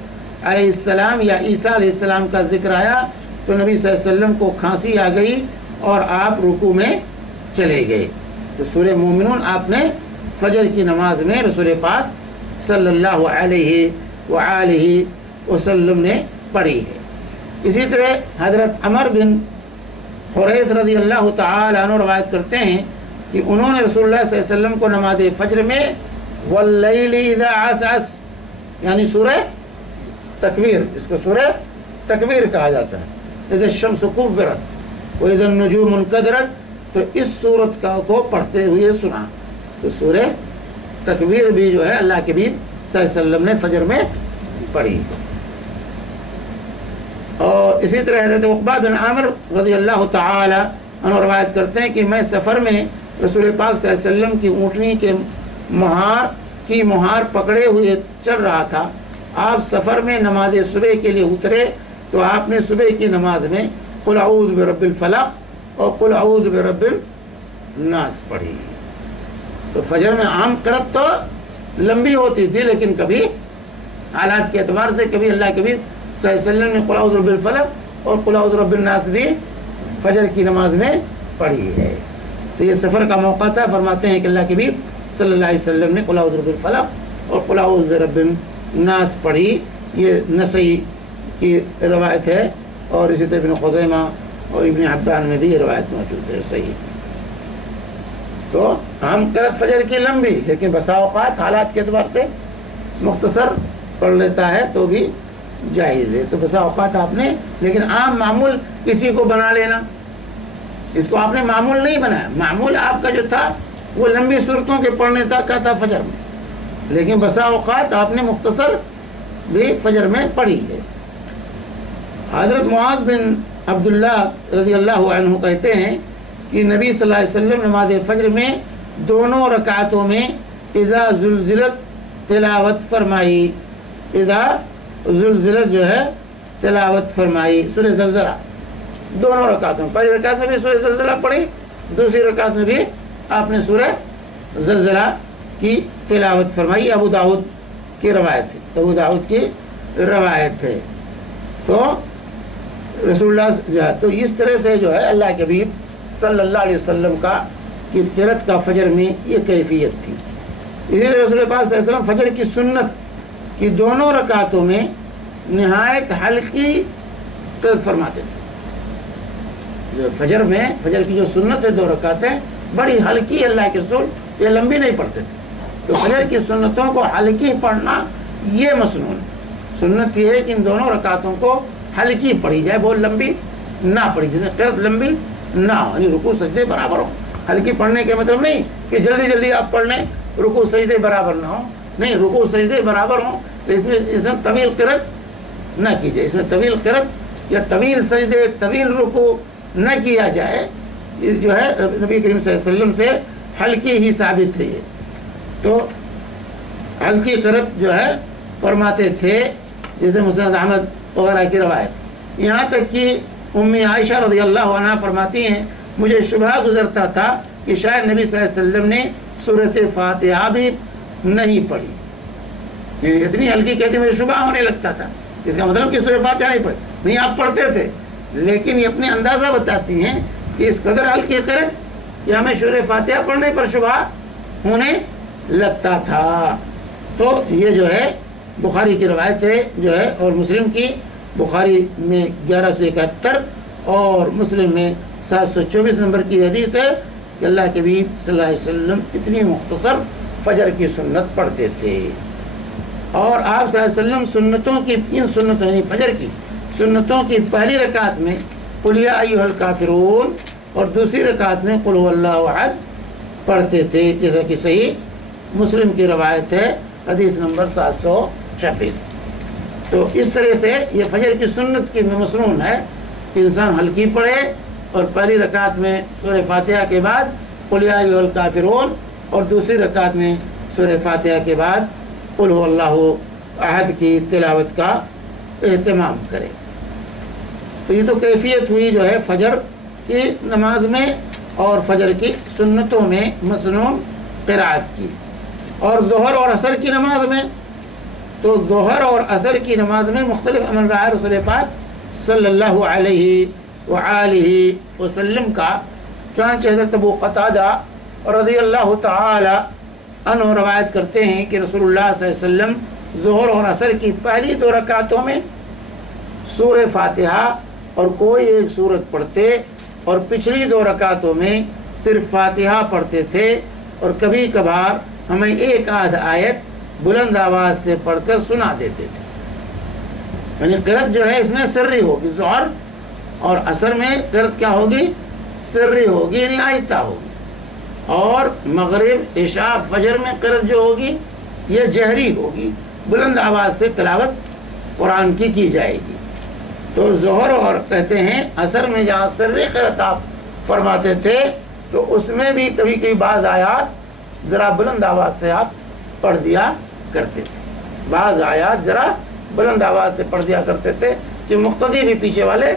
علیہ السلام یا عیسیٰ علیہ السلام کا ذکر آیا تو نبی صلی اللہ علیہ وسلم کو کھانسی آ گئی اور آپ رکوع میں چلے گئے. تو سورہ مومنون آپ نے فجر کی نماز میں رسول پاک صلی اللہ علیہ وآلہ وسلم نے پڑھی ہے. اسی طرح حضرت عمر بن حریث رضی اللہ تعالی عنہ روایت کرتے ہیں کہ انہوں نے رسول اللہ صلی اللہ علیہ وسلم کو نماز فجر میں واللیل اذا عسعس یعنی سورہ تکویر, اس کو سورہ تکویر کہا جاتا ہے, اذا الشمس کورت واذا النجوم انکدرت, تو اس سورت کو پڑھتے ہوئے سنا. تو سورہ تکویر بھی جو ہے اللہ کے حبیب صلی اللہ علیہ وسلم نے فجر میں پڑھی. اور اسی طرح حضرت عقبہ بن عامر رضی اللہ تعالی عنہ روایت کرتے ہیں کہ میں سفر میں رسول پاک صلی اللہ علیہ وسلم کی اونٹنی کے مہار پکڑے ہوئے چل رہا تھا. آپ سفر میں نماز صبح کے لیے اترے تو آپ نے صبح کی نماز میں قل اعوذ برب الفلق اور قل اعوذ برب الناس پڑھی. تو فجر میں عام قرأت تو لمبی ہوتی تھی, لیکن کبھی حالات کے اعتبار سے کبھی اللہ کے حبیب صلی اللہ علیہ وسلم نے قل اعوذ برب الفلق اور قل اعوذ برب الناس بھی فجر کی نماز میں پڑھی ہے. تو یہ سفر کا موقع تھا, فرماتے ہیں کہ اللہ کے حبیب صلی اللہ علیہ وسلم نے قل اعوذ برب الفلق اور قل اعوذ برب الناس پڑھی. یہ نسائی کی روایت ہے, اور اسی طرح ابن خزیمہ اور ابن حبان میں بھی یہ روایت موجود ہے صحیح. تو ہم قرأت فجر کی لمبی, لیکن بسا اوقات حالات کے اعتبار سے مختصر پڑھ لیتا ہے تو بھی جائز ہے. تو بسا اوقات آپ نے, لیکن عام معمول کسی کو بنا لینا, اس کو آپ نے معمول نہیں بنایا. معمول آپ کا جو تھا وہ لمبی صورتوں کے پڑھنے کا تھا فجر میں, لیکن بسا اوقات آپ نے مختصر بھی فجر میں پڑھی ہے. حضرت معاذ بن عبداللہ رضی اللہ عنہ کہتے ہیں کہ نبی صلی اللہ علیہ وسلم نماز فجر میں دونوں رکعتوں میں اذا زلزلت تلاوت فرمائی. اذا زلزلت جو ہے تلاوت فرمائی سورہ زلزلہ دونوں رکعتوں میں. پہلی رکعت میں بھی سورہ زلزلہ پڑھی, دوسری رکعت میں بھی آپ نے سورہ زلزلہ کی تلاوت فرمائی. ابو داؤد کی روایت ہے, ابو داؤد کی روایت ہے. تو رسول اللہ جو ہے, تو اس طرح سے جو ہے اللہ کے حبیب صلی اللہ علیہ وسلم کا کہ قرأت کا فجر میں یہ کیفیت تھی. اسی طرح رسول پاک صلی اللہ علیہ وسلم فجر کی سنت کی دونوں رکعتوں میں نہایت ہلکی قرأت فرماتے تھے. جو فجر کی جو سنت ہے 2 رکعتیں بڑی ہلکی, اللہ کے رسول یہ لمبی نہیں پڑھتے تھے. تو فجر کی سنتوں کو ہلکی پڑھنا یہ مسنون ہے. سنت یہ ہے کہ ان دونوں رکعتوں کو ہلکی پڑھی جائے, بہت لمبی نہ پڑھی, جس میں قرأت لمبی نہ ہو, یعنی رکوع سجدے برابر ہو. ہلکی پڑھنے کے مطلب نہیں کہ جلدی جلدی آپ پڑھ لیں رکوع سجدے برابر نہ ہو، نہیں، رکوع سجدے برابر ہوں، تو اس میں طویل قرات نہ کی جائے، اس میں طویل قرات یا طویل سجدے طویل رکوع نہ کیا جائے، یہ جو ہے نبی کریم صلی اللہ علیہ وسلم سے ہلکی ہی ثابت ہے۔ یہ تو ہلکی قرات جو ہے فرماتے تھے، جیسے مسند احمد وغیرہ کی روایت، یہاں تک کہ امی عائشہ رضی اللہ عنہ فرماتی ہیں مجھے شبہ گزرتا تھا کہ شاید نبی صلی اللہ علیہ وسلم نے سورۃ فاتحہ بھی نہیں پڑھی، یعنی اتنی ہلکی کہتے مجھے شبہ ہونے لگتا تھا، اس کا مطلب کہ سورۃ فاتحہ نہیں پڑھی، نہیں آپ پڑھتے تھے، لیکن یہ اپنے اندازہ بتاتی ہیں کہ اس قدر ہلکی قرات کہ ہمیں سورۃ فاتحہ پڑھنے پر شبہ ہونے لگتا تھا۔ تو یہ جو ہے بخاری کی روایت ہے جو ہے، اور مسلم کی، بخاری میں 1171 اور مسلم میں 724 نمبر کی حدیث ہے کہ اللہ کے حبیب صلی اللہ علیہ وسلم اتنی مختصر فجر کی سنت پڑھتے تھے، اور آپ صلی اللہ علیہ وسلم سنتوں کی، ان سنتوں یعنی فجر کی سنتوں کی پہلی رکعت میں قل یا ایھا الکافرون اور دوسری رکعت میں قل ھو اللہ احد پڑھتے تھے، جیسا کہ صحیح مسلم کی روایت ہے حدیث نمبر 726۔ تو اس طرح سے یہ فجر کی سنت کی مسنون ہے کہ انسان ہلکی پڑھے اور پہلی رکعت میں سورہ فاتحہ کے بعد قل یا ایھا الکافرون اور دوسری رکعت میں سورہ فاتحہ کے بعد قل ھو اللہ احد کی تلاوت کا اہتمام کرے۔ تو یہ تو کیفیت ہوئی جو ہے فجر کی نماز میں اور فجر کی سنتوں میں مسنون قرات کی۔ اور ظہر اور عصر کی نماز میں، تو ظہر اور عصر کی نماز میں مختلف عمل رہا ہے رسول پاک صلی اللہ علیہ وآلہ وسلم کا، چنانچہ حضرت ابو قتادہ رضی اللہ تعالی عنہ روایت کرتے ہیں کہ رسول اللہ صلی اللہ علیہ وسلم ظہر اور عصر کی پہلی 2 رکعتوں میں سورہ فاتحہ اور کوئی ایک سورت پڑھتے، اور پچھلی 2 رکعتوں میں صرف فاتحہ پڑھتے تھے، اور کبھی کبھار ہمیں ایک آدھ آیت بلند آواز سے پڑھ کر سنا دیتے تھے۔ یعنی قرات جو ہے اس میں سری ہوگی، ظہر اور عصر میں قرات کیا ہوگی؟ سری ہوگی، یعنی آہستہ ہوگی، اور مغرب عشاء فجر میں قرات جو ہوگی یہ جہری ہوگی، بلند آواز سے تلاوت قرآن کی جائے گی۔ تو ظہر اور کہتے ہیں عصر میں جہاں سری قرات آپ فرماتے تھے، تو اس میں بھی کبھی کبھی بعض آیات ذرا بلند آواز سے آپ پڑھ دیا کرتے تھے، بعض آیات ذرا بلند آواز سے پڑھ دیا کرتے تھے کہ مقتدی بھی پیچھے والے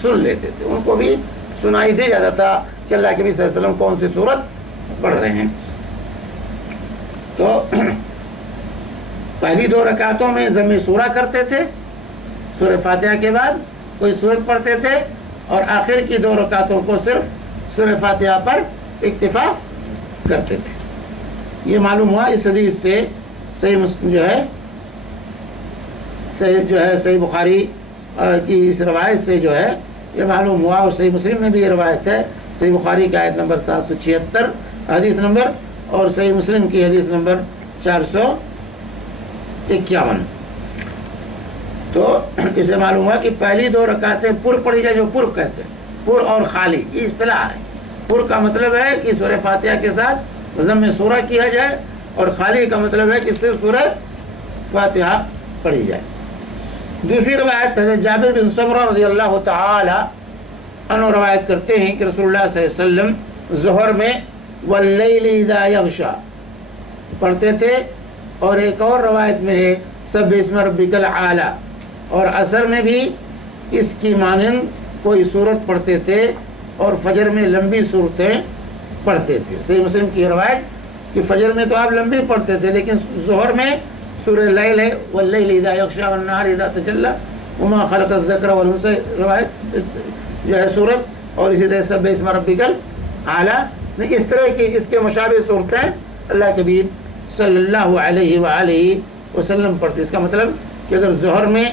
سن لیتے تھے، ان کو بھی سنائی دے جاتا تھا کہ اللہ کے نبی صلی اللہ علیہ وسلم کون سی سورت پڑھ رہے ہیں۔ تو پہلی 2 رکعتوں میں ضم سورہ کرتے تھے، سورہ فاتحہ کے بعد کوئی سورت پڑھتے تھے، اور آخر کی 2 رکعتوں کو صرف سورہ فاتحہ پر اکتفا کرتے تھے۔ یہ معلوم ہوا اس حدیث سے، صحیح صحیح بخاری کی اس روایت سے جو ہے یہ معلوم ہوا، اور صحیح مسلم میں بھی یہ روایت ہے، صحیح بخاری کی آیت نمبر 776 حدیث نمبر، اور صحیح مسلم کی حدیث نمبر 451۔ تو اس سے معلوم ہوا کہ پہلی 2 رکعتیں پر پڑھی جائے، جو پر کہتے ہیں، پر اور خالی، یہ اصطلاح ہے۔ پر کا مطلب ہے کہ سورہ فاتحہ کے ساتھ ضم سورہ کیا جائے، اور خالی کا مطلب ہے کہ صرف سورہ فاتحہ پڑھی جائے۔ دوسری روایت حضرت جابر بن سمرہ رضی اللہ تعالی عنہ روایت کرتے ہیں کہ رسول اللہ صلی اللہ علیہ وسلم ظہر میں واللیل اذا یغشا پڑھتے تھے، اور ایک اور روایت میں ہے سبح اسم ربک الاعلی، اور عصر میں بھی اس کی مانند کوئی سورت پڑھتے تھے، اور فجر میں لمبی صورتیں پڑھتے تھے۔ صحیح مسلم کی روایت کہ فجر میں تو آپ لمبی پڑھتے تھے، لیکن ظہر میں سورہ لیل ہے، واللیل اذا یغشا والنہار اذا تجلی وما خلق الذکر والانثی، روایت جو ہے سورت، اور اسی طرح سبح اسم ربک الاعلی، اس طرح کی اس کے مشابہ صورتیں اللہ کے حبیب صلی اللہ علیہ وآلہ وسلم پڑھتے۔ اس کا مطلب کہ اگر ظہر میں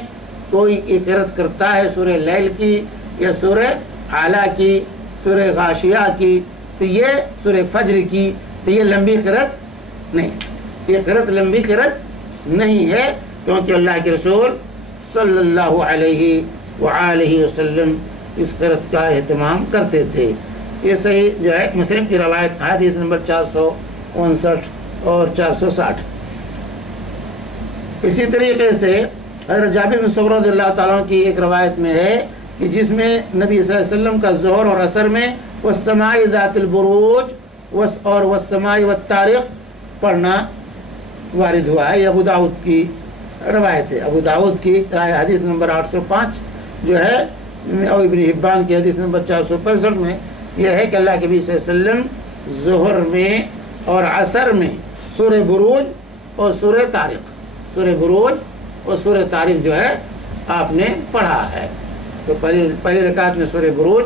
کوئی قرات کرتا ہے سورہ لیل کی یا سورہ اعلیٰ کی، سورہ غاشیہ کی، تو یہ سورہ فجر کی، تو یہ لمبی قرات نہیں، یہ قرات لمبی قرات نہیں ہے، کیونکہ اللہ کے رسول صلی اللہ علیہ وآلہ وسلم اس قرات کا اہتمام کرتے تھے۔ یہ صحیح جو ہے مسلم کی روایت حدیث نمبر 459 اور 460۔ اسی طریقے سے حضرت جابر بن سمرہ رضی اللہ تعالیٰ کی ایک روایت میں ہے کہ جس میں نبی صلی اللہ علیہ وسلم کا ظہر اور عصر میں والسماء ذات البروج اور والسماء والطارق پڑھنا وارد ہوا ہے۔ یہ ابو داؤد کی روایت ہے، ابو داؤد کی حدیث نمبر 805 جو ہے، اور ابن حبان کی حدیث نمبر 465 میں یہ ہے کہ اللہ کے نبی صلی اللہ علیہ وسلم ظہر میں اور عصر میں سورہ بروج اور سورہ طارق، سورہ بروج اور سورہ طارق جو ہے آپ نے پڑھا ہے۔ تو پہلی رکعت میں سورہ بروج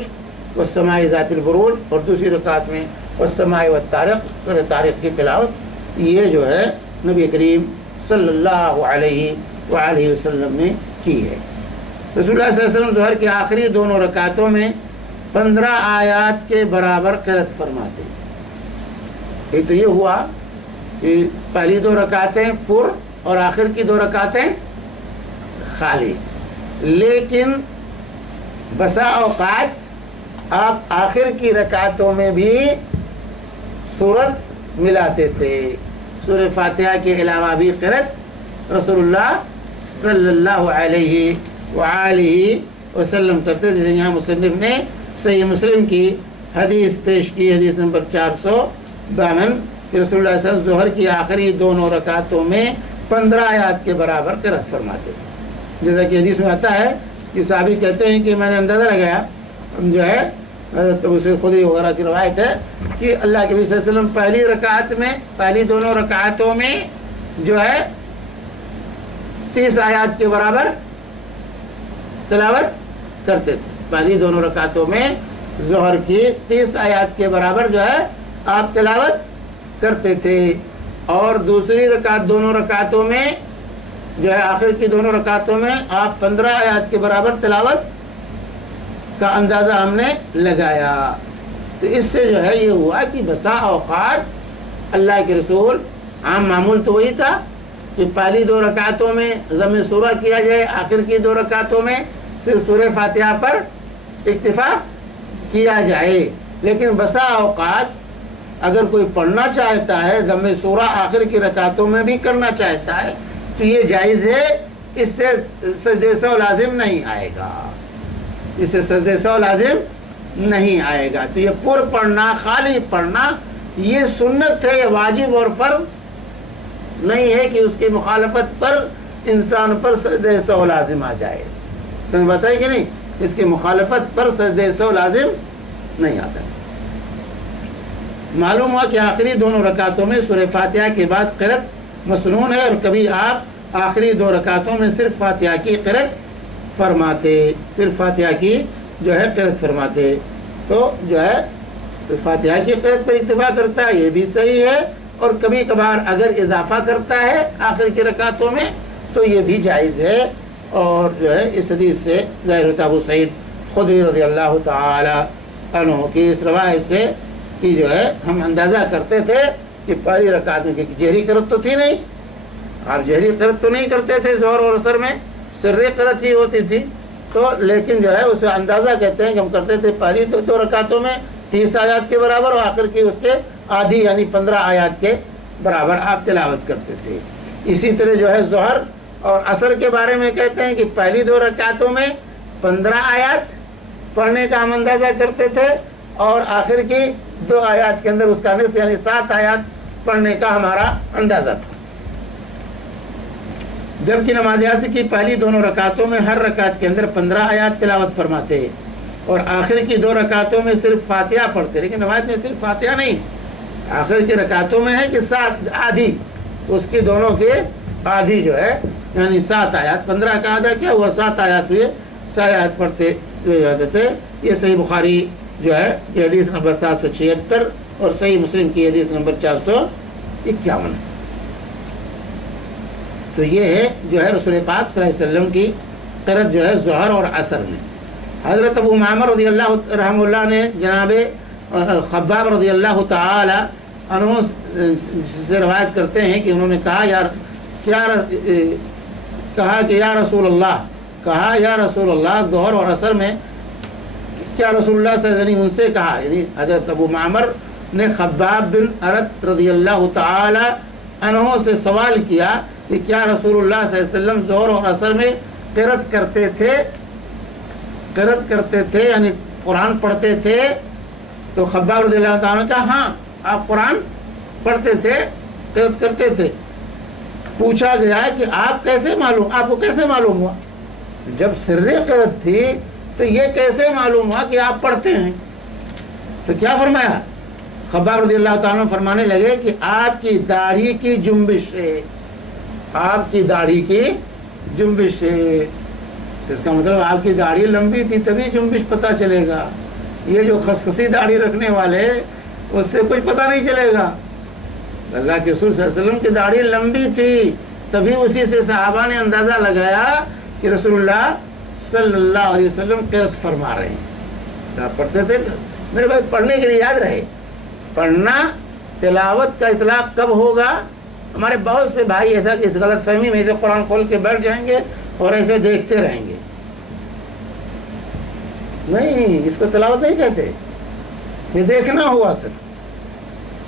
والسماء ذات البروج اور دوسری رکعت میں والسماء والطارق سورہ طارق کی تلاوت یہ جو ہے نبی کریم صلی اللہ علیہ وآلہ وسلم نے کی ہے۔ رسول اللہ صلی اللہ علیہ وسلم ظہر کی آخری دونوں رکعتوں میں 15 آیات کے برابر قرأت فرماتے ہیں۔ ایک تو یہ ہوا کہ پہلی 2 رکعتیں پر اور آخر کی 2 رکعتیں خالی، لیکن بسا اوقات آپ آخر کی رکعتوں میں بھی سورت ملاتے تھے، سورہ فاتحہ کے علاوہ بھی قرأت رسول اللہ صلی اللہ علیہ وآلہ وسلم کرتے، جیسے یہاں مصنف نے صحیح مسلم کی حدیث پیش کی، حدیث نمبر 452 کہ رسول اللہ صلی اللہ علیہ وسلم ظہر کی آخری دونوں رکعتوں میں 15 آیات کے برابر قرأت فرماتے تھے۔ جیسا کہ حدیث میں آتا ہے کہ صحابی کہتے ہیں کہ میں نے اندازہ لگایا، جو ہے حضرت ابو سعید خدری وغیرہ کی روایت ہے کہ اللہ کے نبی صلی اللہ علیہ وسلم پہلی رکعت میں، پہلی دونوں رکعتوں میں جو ہے 30 آیات کے برابر تلاوت کرتے تھے۔ پہلی دونوں رکعتوں میں ظہر کی 30 آیات کے برابر جو ہے آپ تلاوت کرتے تھے، اور دوسری رکعت دونوں رکعتوں میں جو ہے آخر کی دونوں رکعتوں میں آپ 15 آیات کے برابر تلاوت کا اندازہ ہم نے لگایا۔ تو اس سے جو ہے یہ ہوا کہ بسا اوقات اللہ کے رسول، عام معمول تو وہی تھا کہ پہلی 2 رکعتوں میں ضم سورہ کیا جائے، آخر کی 2 رکعتوں میں صرف سورہ فاتحہ پر اکتفا کیا جائے، لیکن بسا اوقات اگر کوئی پڑھنا چاہتا ہے ضم سورہ آخر کی رکعتوں میں بھی کرنا چاہتا ہے تو یہ جائز ہے، اس سے سجدہ سہو لازم نہیں آئے گا، اس سے سجدہ سہو لازم نہیں آئے گا۔ تو یہ پر پڑھنا، خالی پڑھنا یہ سنت ہے، یہ واجب اور فرض نہیں ہے کہ اس کی مخالفت پر انسان پر سجدہ سہو لازم آ جائے۔ سمجھ بتائی کہ نہیں؟ اس کی مخالفت پر سجدہ سہو لازم نہیں آتا۔ معلوم ہوا کہ آخری دونوں رکعتوں میں سورہ فاتحہ کے بعد قرأت مسنون ہے، اور کبھی آپ آخری 2 رکعتوں میں صرف فاتحہ کی قرأت فرماتے، صرف فاتحہ کی جو ہے قرأت فرماتے، تو جو ہے فاتحہ کی قرأت پر اکتفا کرتا ہے، یہ بھی صحیح ہے، اور کبھی کبھار اگر اضافہ کرتا ہے آخر کی رکعتوں میں تو یہ بھی جائز ہے۔ اور جو ہے اس حدیث سے ظاہر ہوتا ابو سعید خدری رضی اللہ تعالی عنہ کی اس روایت سے کہ جو ہے ہم اندازہ کرتے تھے کہ پہلی رکعت میں جہری قرأت تو تھی نہیں، آپ جہری قرأت تو نہیں کرتے تھے ظہر اور عصر میں، سری قرأت ہی ہوتی تھی، تو لیکن جو ہے اسے اندازہ کہتے ہیں کہ ہم کرتے تھے پہلی 2 رکعتوں میں 30 آیات کے برابر، اور آخر کی اس کے آدھی یعنی 15 آیات کے برابر آپ تلاوت کرتے تھے۔ اسی طرح جو ہے ظہر اور عصر کے بارے میں کہتے ہیں کہ پہلی 2 رکعتوں میں 15 آیات پڑھنے کا ہم اندازہ کرتے تھے، اور آخر کی 2 آیات کے اندر اس کا نصف یعنی 7 آیات پڑھنے کا ہمارا اندازہ تھا۔ جبکہ نماز عصر کی پہلی 2 رکعتوں میں ہر رکعت کے اندر 15 آیات تلاوت فرماتے، اور آخر کی 2 رکعتوں میں صرف فاتحہ پڑھتے، لیکن نماز میں صرف فاتحہ نہیں، آخر کی رکعتوں میں ہے کہ 7 آدھی، اس کی دونوں کے آدھی جو ہے یعنی 7 آیات، 15 کا آدھا کیا ہوا 7 آیات ہوئے، 7 آیات پڑھتے ہوئے جاتے تھے۔ یہ صحیح بخاری جو ہے یہ حدیث نمبر 776 اور صحیح مسلم کی حدیث نمبر 451۔ تو یہ ہے جو ہے رسول پاک صلی اللہ علیہ وسلم کی قرأت جو ہے ظہر اور عصر میں۔ حضرت ابو معمر رضی اللہ رحمہ اللہ نے جناب خباب رضی اللہ تعالی عنہ سے روایت کرتے ہیں کہ انہوں نے کہا کہ یا رسول اللہ ظہر اور عصر میں کیا رسول اللہ صلی اللہ علیہ وسلم ان سے کہا، یعنی حضرت ابو معمر نے خباب بن ارت رضی اللہ تعالی عنہ سے سوال کیا کہ کیا رسول اللہ صلی اللہ علیہ وسلم ظہر اور عصر میں قرأت کرتے تھے یعنی قرآن پڑھتے تھے؟ تو خباب رضی اللہ تعالیٰ نے کہا ہاں آپ قرآن پڑھتے تھے، قرأت کرتے تھے۔ پوچھا گیا کہ آپ کو کیسے معلوم ہوا؟ جب سر قرأت تھی تو یہ کیسے معلوم ہوا کہ آپ پڑھتے ہیں؟ تو کیا فرمایا؟ خباب رضی اللہ تعالیٰ فرمانے لگے کہ آپ کی داڑھی کی جنبش ہے، آپ کی داڑھی کی جنبش ہے۔ اس کا مطلب آپ کی داڑھی لمبی تھی تبھی جنبش پتہ چلے گا، یہ جو خسخسی داڑھی رکھنے والے اس سے کچھ پتہ نہیں چلے گا۔ اللہ کے رسول صلی اللہ علیہ وسلم کی داڑھی لمبی تھی تبھی اسی سے صحابہ نے اندازہ لگایا کہ رسول اللہ صلی اللہ علیہ وسلم قرأت فرما رہے ہیں۔ آپ پڑھتے تھے میرے بھائی، پڑھنے کے لیے یاد رہے، پڑھنا تلاوت کا اطلاق کب ہوگا؟ ہمارے بہت سے بھائی ایسا کہ اس غلط فہمی میں ایسے قرآن کھول کے بیٹھ جائیں گے اور ایسے دیکھتے رہیں گے۔ نہیں، اس کو تلاوت نہیں کہتے، یہ دیکھنا ہوا صرف۔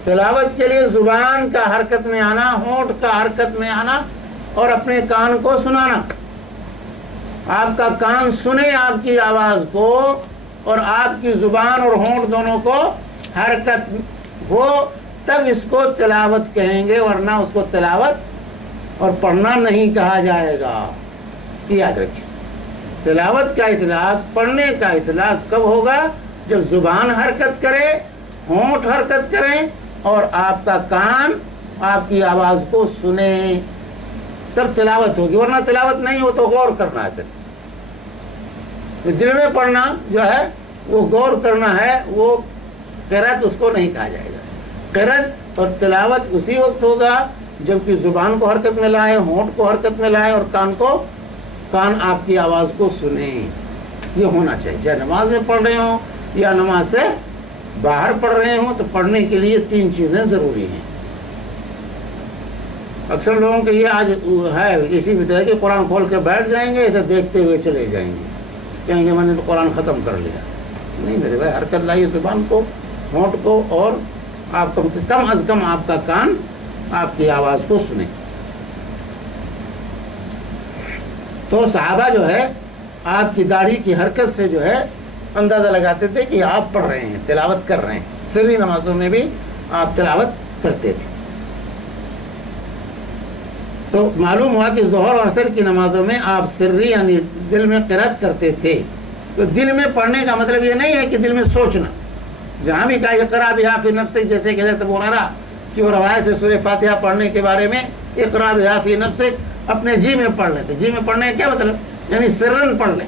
تلاوت کے لیے زبان کا حرکت میں آنا، ہونٹ کا حرکت میں آنا اور اپنے کان کو سنانا۔ آپ کا کان سنے آپ کی آواز کو اور آپ کی زبان اور ہونٹ دونوں کو حرکت ہو، تب اس کو تلاوت کہیں گے، ورنہ اس کو تلاوت اور پڑھنا نہیں کہا جائے گا۔ یاد رکھیں، تلاوت کا اطلاق، پڑھنے کا اطلاق کب ہوگا؟ جب زبان حرکت کرے، ہونٹ حرکت کریں اور آپ کا کان آپ کی آواز کو سنے، تب تلاوت ہوگی، ورنہ تلاوت نہیں ہو تو غور کرنا ہے صرف۔ دل میں پڑھنا جو ہے وہ غور کرنا ہے، وہ قرأت اس کو نہیں کہا جائے گا۔ قرأت اور تلاوت اسی وقت ہوگا جبکہ زبان کو حرکت میں لائیں، ہونٹ کو حرکت میں لائیں اور کان آپ کی آواز کو سنیں۔ یہ ہونا چاہیے، چاہے نماز میں پڑھ رہے ہوں یا نماز سے باہر پڑھ رہے ہوں، تو پڑھنے کے لیے تین چیزیں ضروری ہیں۔ اکثر لوگوں کے یہ آج ہے اسی بھی طرح کہ قرآن کھول کے بیٹھ جائیں گے، اسے دیکھتے ہوئے چلے جائیں گے، کہیں گے میں نے تو قرآن ختم کر لیا۔ نہیں میرے بھائی، حرکت لائیے زبان کو، ہونٹ کو، اور آپ کا کم از کم آپ کا کان آپ کی آواز کو سنے۔ تو صحابہ جو ہے آپ کی داڑھی کی حرکت سے جو ہے اندازہ لگاتے تھے کہ آپ پڑھ رہے ہیں، تلاوت کر رہے ہیں۔ سری نمازوں میں بھی آپ تلاوت کرتے تھے۔ تو معلوم ہوا کہ ظہر اور عصر کی نمازوں میں آپ سری یعنی دل میں قرأت کرتے تھے۔ تو دل میں پڑھنے کا مطلب یہ نہیں ہے کہ دل میں سوچنا۔ جہاں بھی کہا اقرأ بہا فی نفسک، جیسے کہ حضرت ابو ہریرہ کی وہ روایت ہے سورہ فاتحہ پڑھنے کے بارے میں، اقرأ بہا فی نفسک، اپنے جی میں پڑھ لیتے۔ جی میں پڑھنے کا کیا مطلب؟ یعنی سرن پڑھ لیں،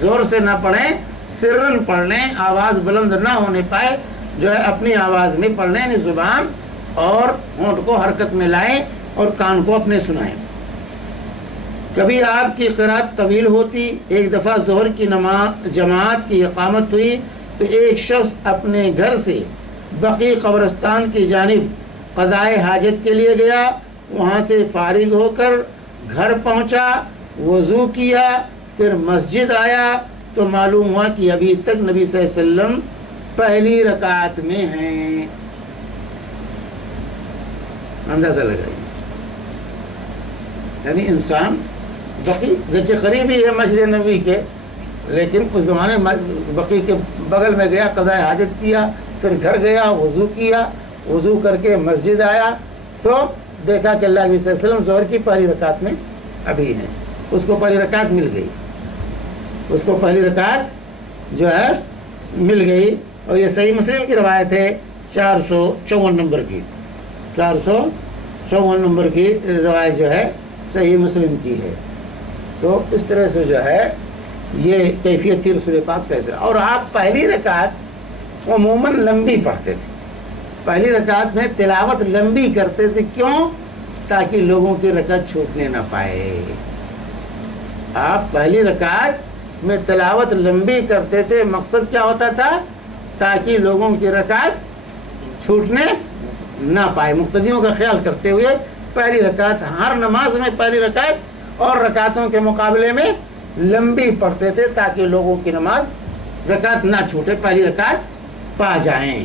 زور سے نہ پڑھیں، سرن پڑھ لیں، آواز بلند نہ ہونے پائے، جو ہے اپنی آواز میں پڑھ لیں، یعنی زبان اور ہونٹ کو حرکت میں لائیں اور کان کو اپنے سنائیں۔ کبھی آپ کی قرأت طویل ہوتی۔ ایک دفعہ ظہر کی جماعت کی اقامت ہوئی تو ایک شخص اپنے گھر سے بقیع قبرستان کی جانب قضائے حاجت کے لیے گیا، وہاں سے فارغ ہو کر گھر پہنچا، وضو کیا، پھر مسجد آیا تو معلوم ہوا کہ ابھی تک نبی صلی اللہ علیہ وسلم پہلی رکعت میں ہیں۔ اندازہ لگائیے، یعنی انسان بقیع گرچہ قریبی ہے مسجد نبی کے، لیکن اس زمانے بقیع کے بغل میں گیا، قضاء حاجت کیا، پھر گھر گیا، وضو کیا، وضو کر کے مسجد آیا تو دیکھا کہ اللہ کے صلی اللہ علیہ وسلم ظہر کی پہلی رکعت میں ابھی ہیں۔ اس کو پہلی رکعت مل گئی، اس کو پہلی رکعت جو ہے مل گئی۔ اور یہ صحیح مسلم کی روایت ہے 454 نمبر کی، 454 نمبر کی روایت جو ہے صحیح مسلم کی ہے۔ تو اس طرح سے جو ہے یہ کیفیت تھی رسول پاک صلی اللہ علیہ وسلم۔ اور آپ پہلی رکعت عموماً لمبی پڑھتے تھے، پہلی رکعت میں تلاوت لمبی کرتے تھے۔ کیوں؟ تاکہ لوگوں کی رکعت چھوٹنے نہ پائے۔ آپ پہلی رکعت میں تلاوت لمبی کرتے تھے، مقصد کیا ہوتا تھا؟ تاکہ لوگوں کی رکعت چھوٹنے نہ پائے۔ مقتدیوں کا خیال کرتے ہوئے پہلی رکعت، ہر نماز میں پہلی رکعت اور رکعتوں کے مقابلے میں لمبی پڑھتے تھے تاکہ لوگوں کی نماز رکعت نہ چھوٹے، پہلی رکعت پا جائیں۔